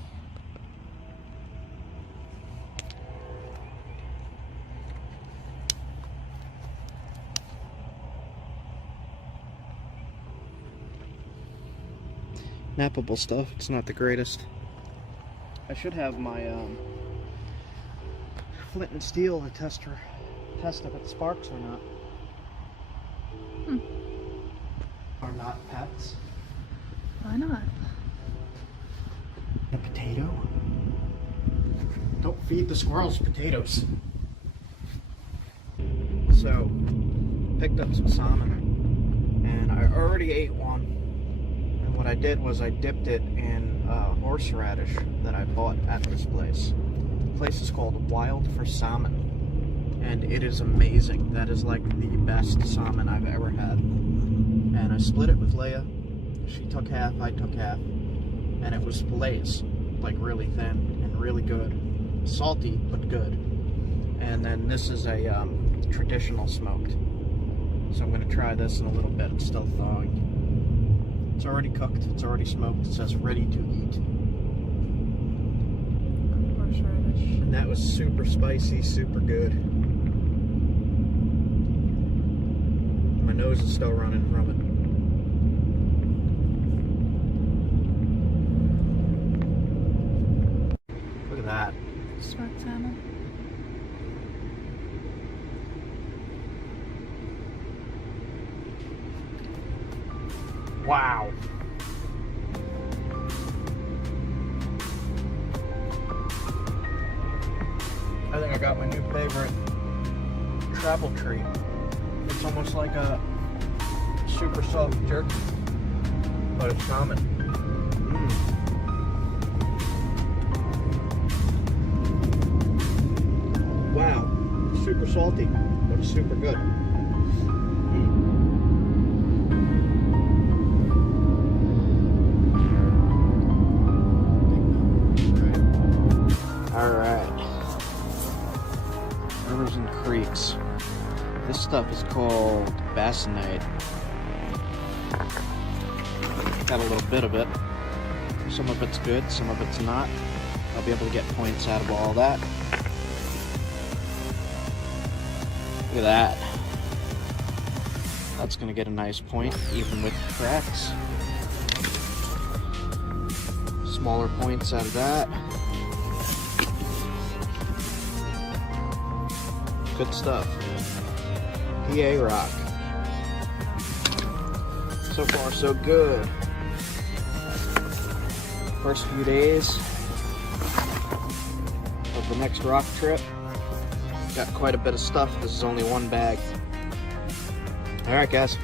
Knappable stuff. It's not the greatest. I should have my flint and steel to test if it sparks or not. Are not pets. Why not? A potato? Don't feed the squirrels potatoes. So, picked up some salmon, and I already ate one. And what I did was I dipped it in horseradish that I bought at this place. The place is called Wild for Salmon, and it is amazing. That is like the best salmon I've ever had. And I split it with Leia. She took half, I took half, and it was fillets, like really thin and really good. Salty, but good. And then this is a traditional smoked. So I'm going to try this in a little bit. It's still thawing. It's already cooked, it's already smoked. It says ready to eat. Horseradish. And that was super spicy, super good. My nose is still running from it. Look at that. Smoked salmon. Wow. I think I got my new favorite travel tree. It's almost like a super soft jerky, but it's common. Wow, super salty, but it's super good. Alright. Rivers and creeks. This stuff is called basinite. Got a little bit of it. Some of it's good, some of it's not. I'll be able to get points out of all that. Look at that. That's gonna get a nice point, even with the cracks. Smaller points out of that. Good stuff. PA rock. So far, so good. First few days of the next rock trip. Got quite a bit of stuff. This is only one bag. Alright guys.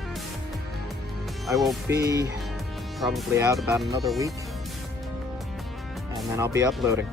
I will be probably out about another week. And then I'll be uploading.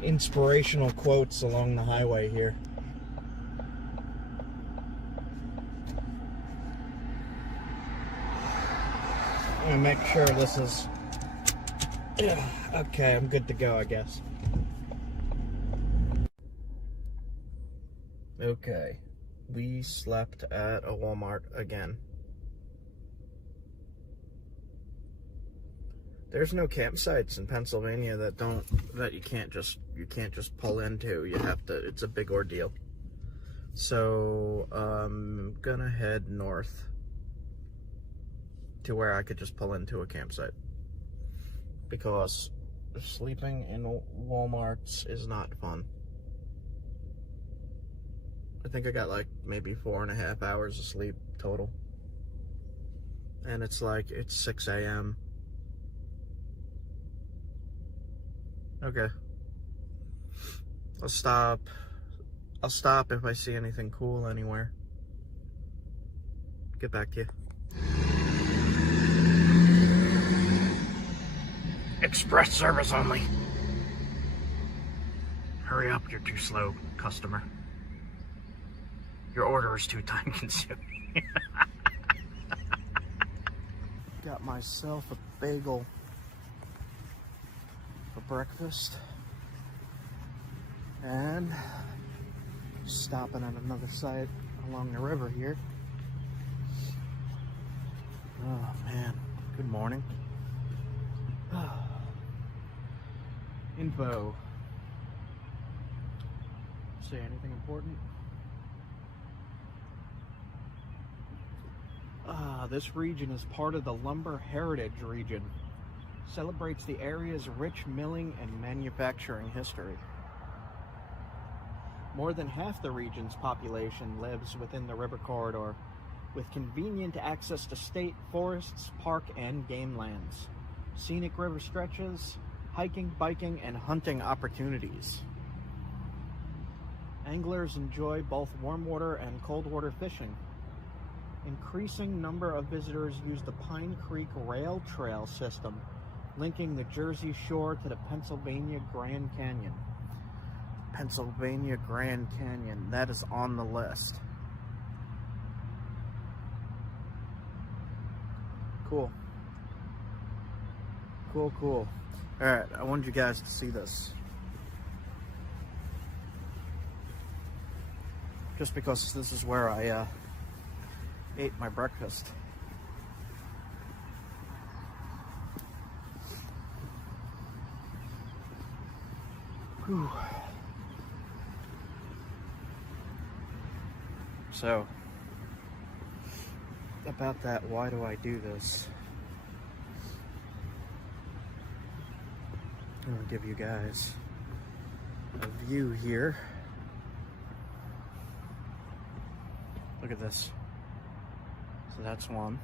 Inspirational quotes along the highway here. I'm gonna make sure this is... okay, I'm good to go, I guess. Okay, we slept at a Walmart again. There's no campsites in Pennsylvania that you can't just pull into. You have to, it's a big ordeal. So I'm gonna head north to where I could just pull into a campsite, because sleeping in Walmarts is not fun. I think I got like maybe 4.5 hours of sleep total, and it's 6 a.m. Okay. I'll stop if I see anything cool anywhere. Get back to you. Express service only. Hurry up, you're too slow, customer. Your order is too time consuming. Got myself a bagel for breakfast, and stopping at another site along the river here. Oh man, good morning. Info. Say anything important? This region is part of the Lumber Heritage region. Celebrates the area's rich milling and manufacturing history. More than half the region's population lives within the river corridor, with convenient access to state forests, park, and game lands, scenic river stretches, hiking, biking, and hunting opportunities. Anglers enjoy both warm water and cold water fishing. Increasing number of visitors use the Pine Creek Rail Trail system, linking the Jersey Shore to the Pennsylvania Grand Canyon. Pennsylvania Grand Canyon, that is on the list. Cool. Cool. Alright, I wanted you guys to see this. Just because this is where I ate my breakfast. Whew. So, about that, why do I do this? I'm gonna give you guys a view here. Look at this. So that's one.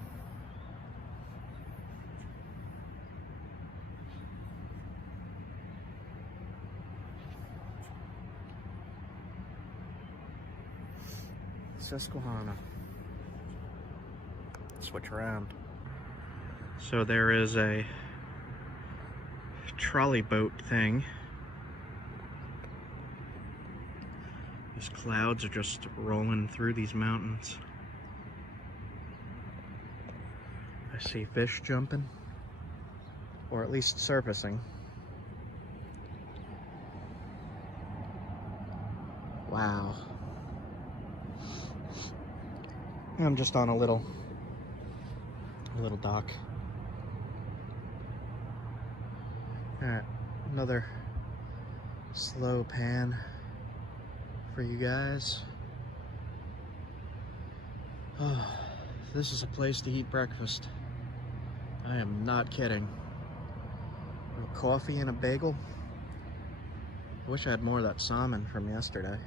Susquehanna. Switch around. So there is a trolley boat thing. These clouds are just rolling through these mountains. I see fish jumping, or at least surfacing. Wow. I'm just on a little dock. Alright, another slow pan for you guys. Oh, this is a place to eat breakfast. I am not kidding. A little coffee and a bagel. I wish I had more of that salmon from yesterday.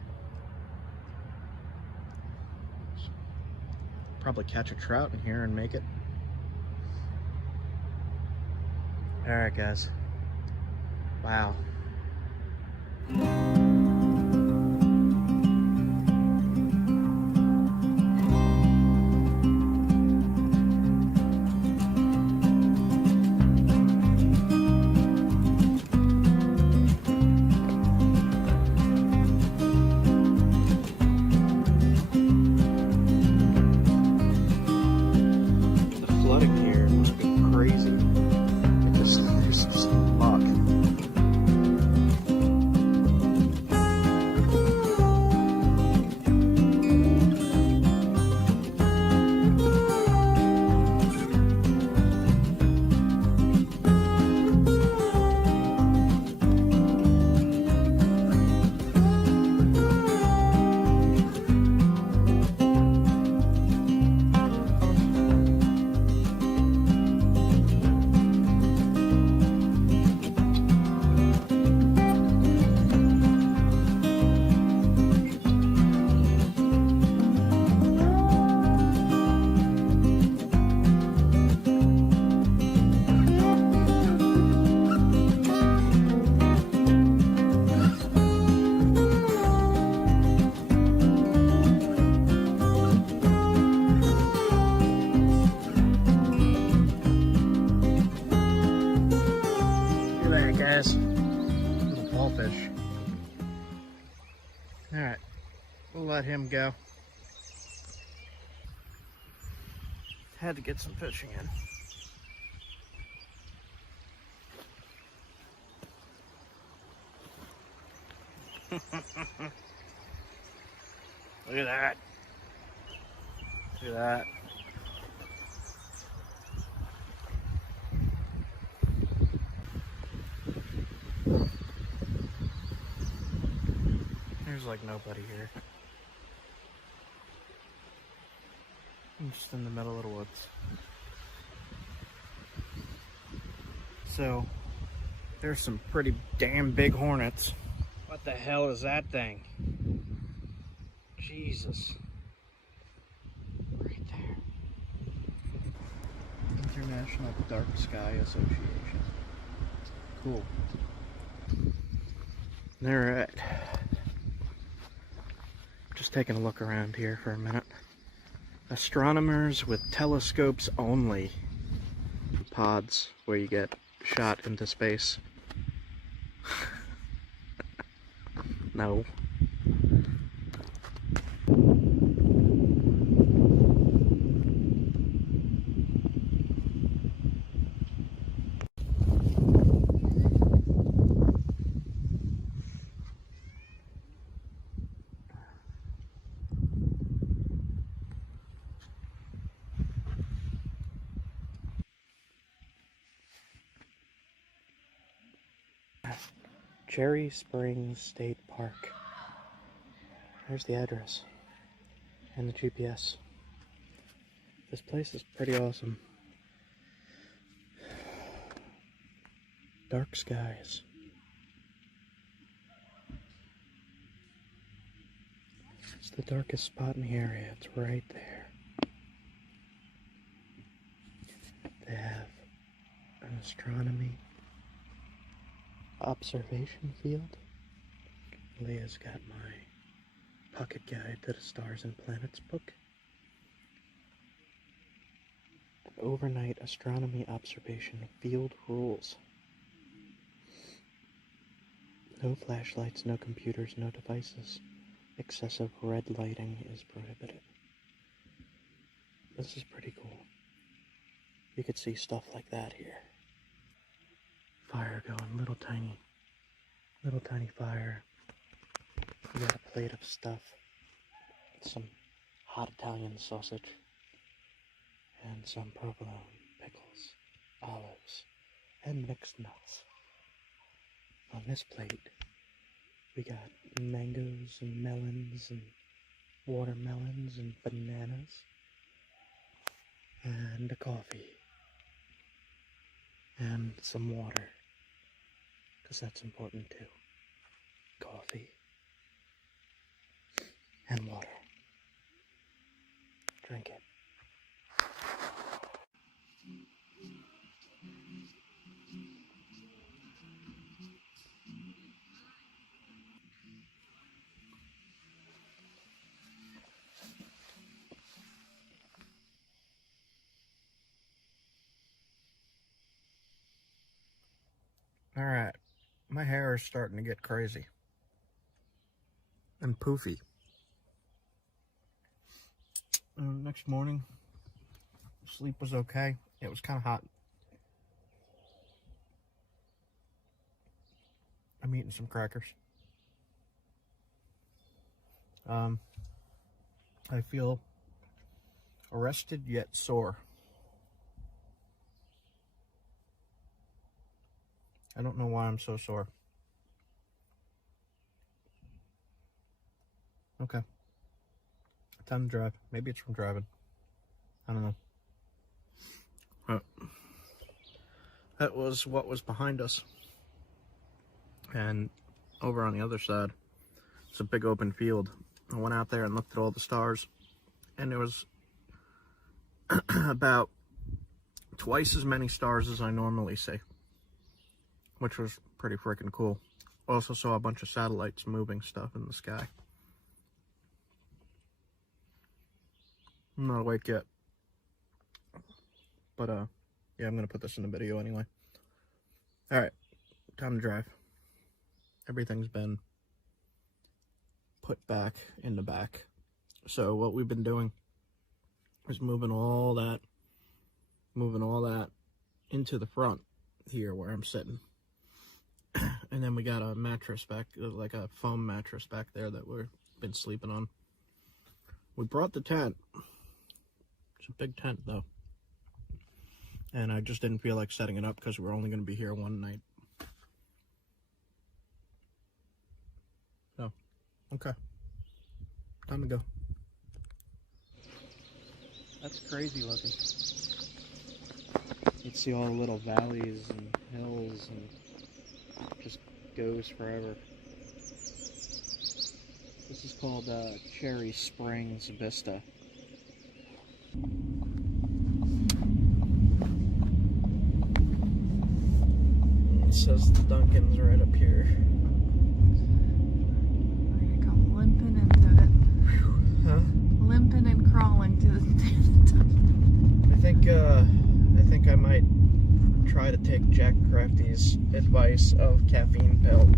Probably catch a trout in here and make it. Alright guys. Wow. Little ballfish. Alright, we'll let him go. Had to get some fishing in. Look at that. Look at that. There's like nobody here. I'm just in the middle of the woods. So, there's some pretty damn big hornets. What the hell is that thing? Jesus. Right there. International Dark Sky Association. Cool. Alright. Just taking a look around here for a minute. Astronomers with telescopes only. Pods where you get shot into space. No. Cherry Springs State Park. There's the address and the GPS. This place is pretty awesome. Dark skies. It's the darkest spot in the area. It's right there. They have an astronomy observation field. Leah's got my pocket guide to the Stars and Planets book. Overnight astronomy observation field rules. No flashlights, no computers, no devices. Excessive red lighting is prohibited. This is pretty cool. You could see stuff like that here. Fire going, little tiny fire. We got a plate of stuff. Some hot Italian sausage. And some provolone, pickles, olives, and mixed nuts. On this plate, we got mangoes and melons and watermelons and bananas and a coffee and some water, because that's important too. Coffee and water. Drink it. Alright, my hair is starting to get crazy and poofy. Next morning, sleep was okay. It was kind of hot. I'm eating some crackers. I feel arrested yet sore. I don't know why I'm so sore. Okay. Time to drive. Maybe it's from driving. I don't know. That was what was behind us. And over on the other side, it's a big open field. I went out there and looked at all the stars. And there was about twice as many stars as I normally see, which was pretty freaking cool. Also saw a bunch of satellites moving stuff in the sky. I'm not awake yet. But, yeah, I'm gonna put this in the video anyway. Alright, time to drive. Everything's been put back in the back. So what we've been doing is moving all that into the front here where I'm sitting. And then we got a mattress back, like a foam mattress back there that we've been sleeping on. We brought the tent. It's a big tent though. And I just didn't feel like setting it up because we're only going to be here one night. So, okay. Time to go. That's crazy looking. You'd see all the little valleys and hills and just goes forever. This is called Cherry Springs Vista. It says the Duncan's right up here. We're gonna come limping into it. Huh? Limping and crawling to the I think I might try to take Jack Crafty's advice of caffeine pill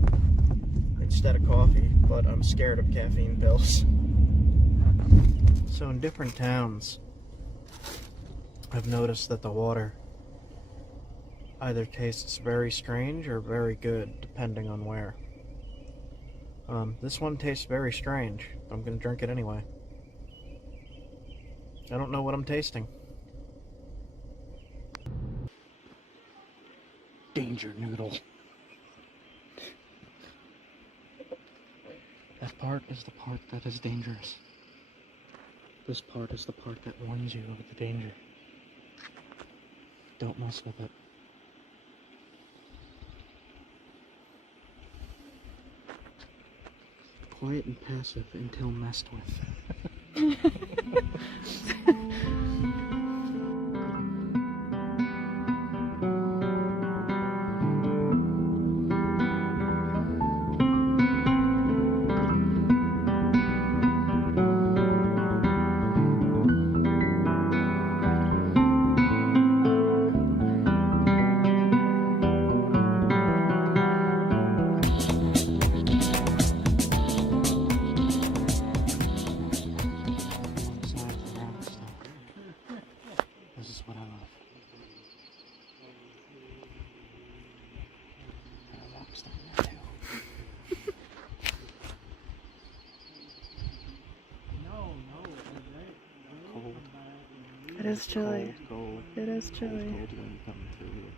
instead of coffee, but I'm scared of caffeine pills. So in different towns, I've noticed that the water either tastes very strange or very good, depending on where. This one tastes very strange, but I'm gonna drink it anyway. I don't know what I'm tasting. Danger noodle. That part is the part that is dangerous. This part is the part that warns you of the danger. Don't mess with it. Quiet and passive until messed with. This is what I love. Rocks down there too. Cold. It is chilly. Cold. It is chilly. Cold wind coming through here.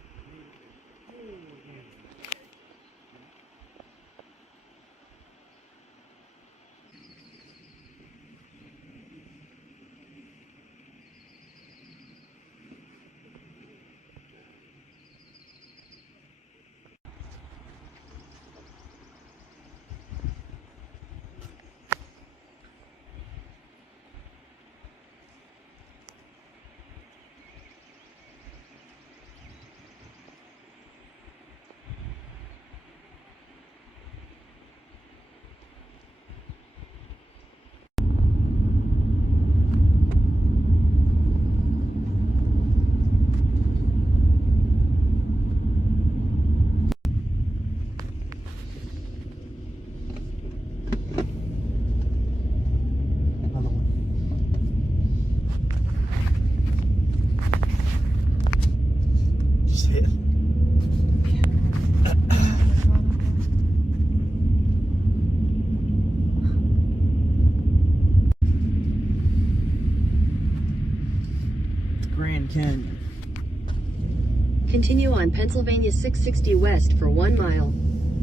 Canyon. Continue on Pennsylvania 660 West for 1 mile.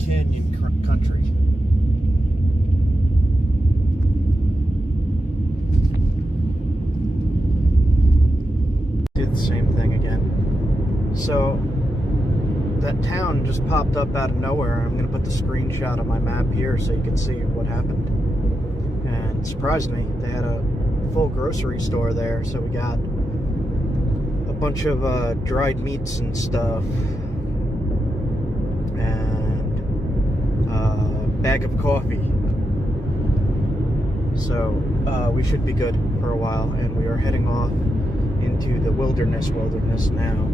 Canyon country. Did the same thing again. So that town just popped up out of nowhere. I'm gonna put the screenshot on my map here so you can see what happened. And it surprised me. They had a full grocery store there, so we got bunch of dried meats and stuff, and a bag of coffee. So we should be good for a while, and we are heading off into the wilderness now.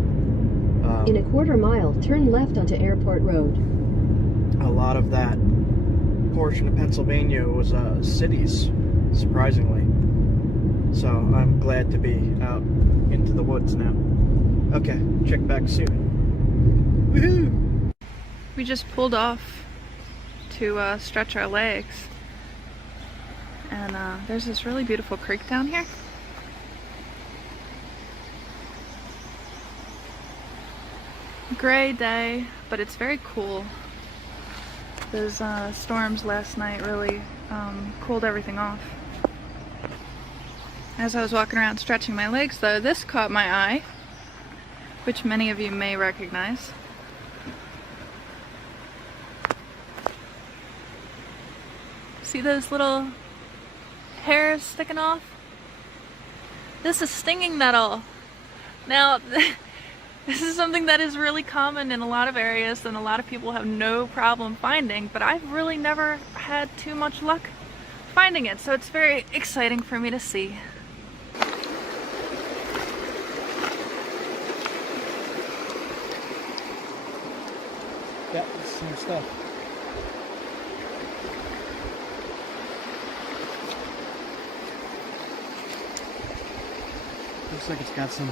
In a quarter mile, turn left onto Airport Road. A lot of that portion of Pennsylvania was cities, surprisingly. So I'm glad to be out into the woods now. Okay, check back soon. Woohoo! We just pulled off to stretch our legs. And there's this really beautiful creek down here. Gray day, but it's very cool. Those storms last night really cooled everything off. As I was walking around stretching my legs though, this caught my eye, which many of you may recognize. See those little hairs sticking off? This is stinging nettle. Now, this is something that is really common in a lot of areas and a lot of people have no problem finding, but I've really never had too much luck finding it, so it's very exciting for me to see. Yeah, same stuff. Looks like it's got some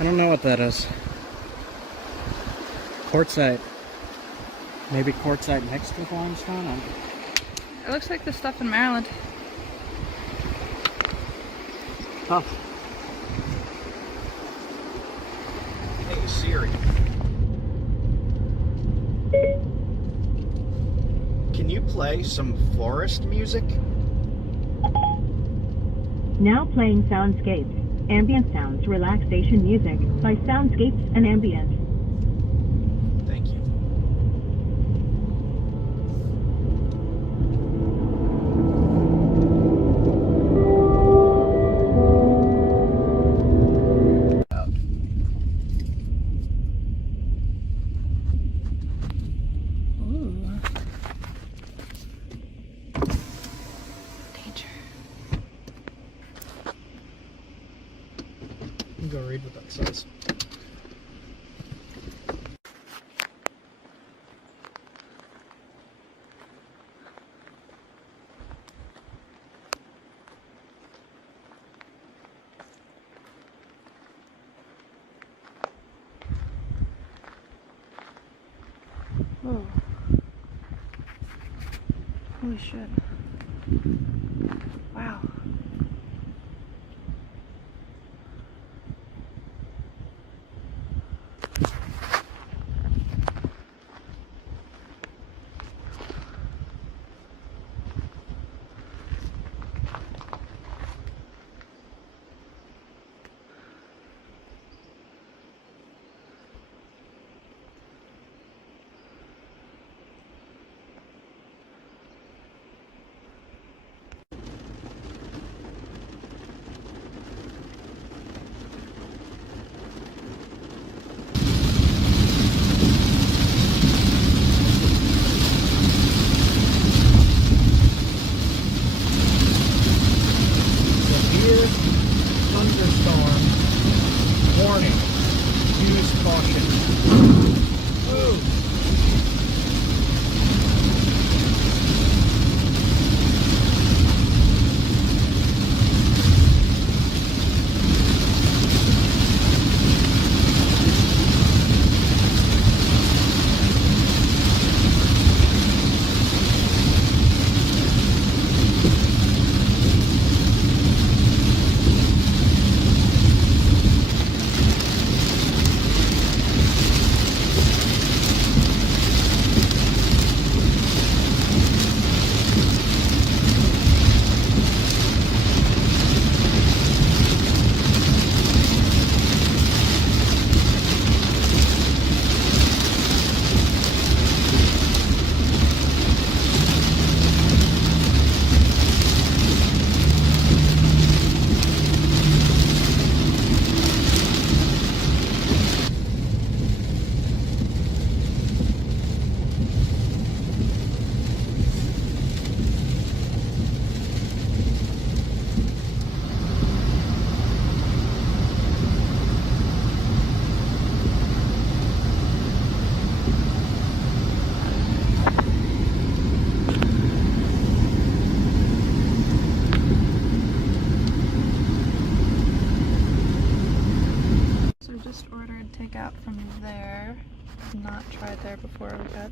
I don't know what that is. Quartzite. Maybe quartzite mixed with limestone? It looks like the stuff in Maryland. Tough. Hey Siri, can you play some forest music? Now playing Soundscapes. Ambient sounds, relaxation music by Soundscapes and Ambient. Thank you. Go read what that says. Oh. Holy shit. Wow. Thunderstorm. Warning. Use caution. Whoa. Takeout from there. Not tried there before. We got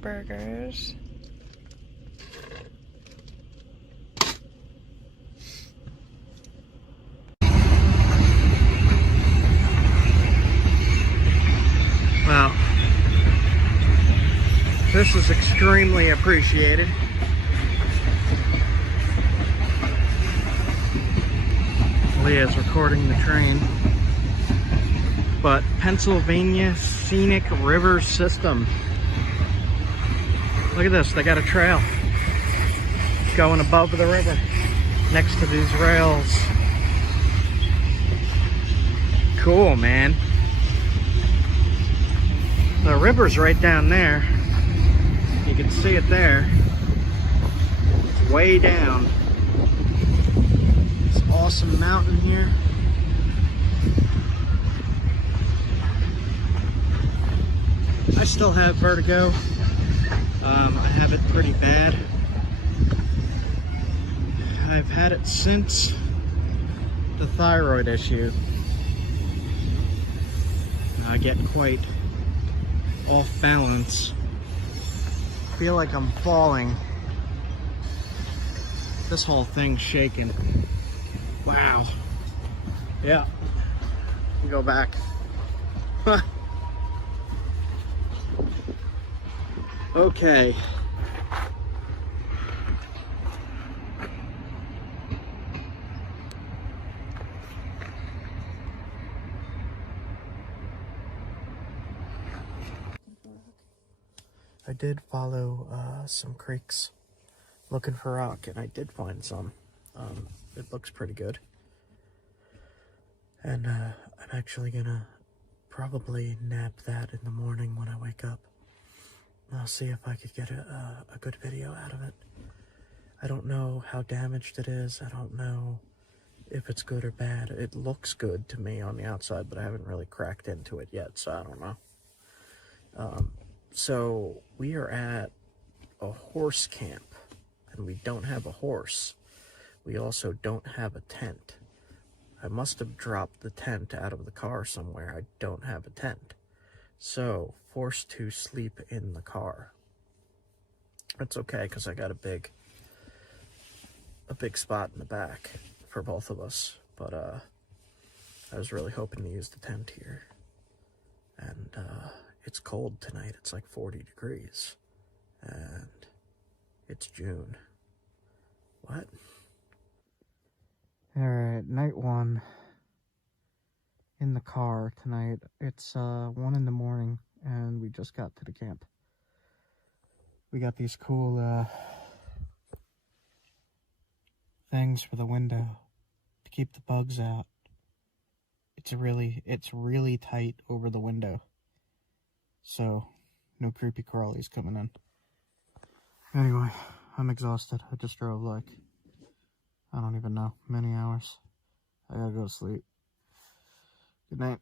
burgers. Wow. This is extremely appreciated. Leah's recording the train. But Pennsylvania Scenic River System. Look at this, they got a trail going above the river next to these rails. Cool, man. The river's right down there. You can see it there. It's way down. This awesome mountain here. I still have vertigo. I have it pretty bad. I've had it since the thyroid issue. I get quite off balance. I feel like I'm falling. This whole thing's shaking. Wow. Yeah. Go back. Okay. did follow some creeks looking for rock, and I did find some. It looks pretty good. And I'm actually gonna probably nap that in the morning when I wake up. I'll see if I could get a good video out of it. I don't know how damaged it is. I don't know if it's good or bad. It looks good to me on the outside, but I haven't really cracked into it yet, so I don't know. So we are at a horse camp, and we don't have a horse. We also don't have a tent. I must have dropped the tent out of the car somewhere. I don't have a tent. So, forced to sleep in the car. That's okay, because I got a big spot in the back for both of us. But I was really hoping to use the tent here. And it's cold tonight. It's like 40 degrees. And it's June. What? Alright, night one in the car tonight. It's 1 in the morning and we just got to the camp. We got these cool things for the window to keep the bugs out. It's really tight over the window, so no creepy crawlies coming in. Anyway, I'm exhausted. I just drove like, I don't even know, many hours. I gotta go to sleep. Good night.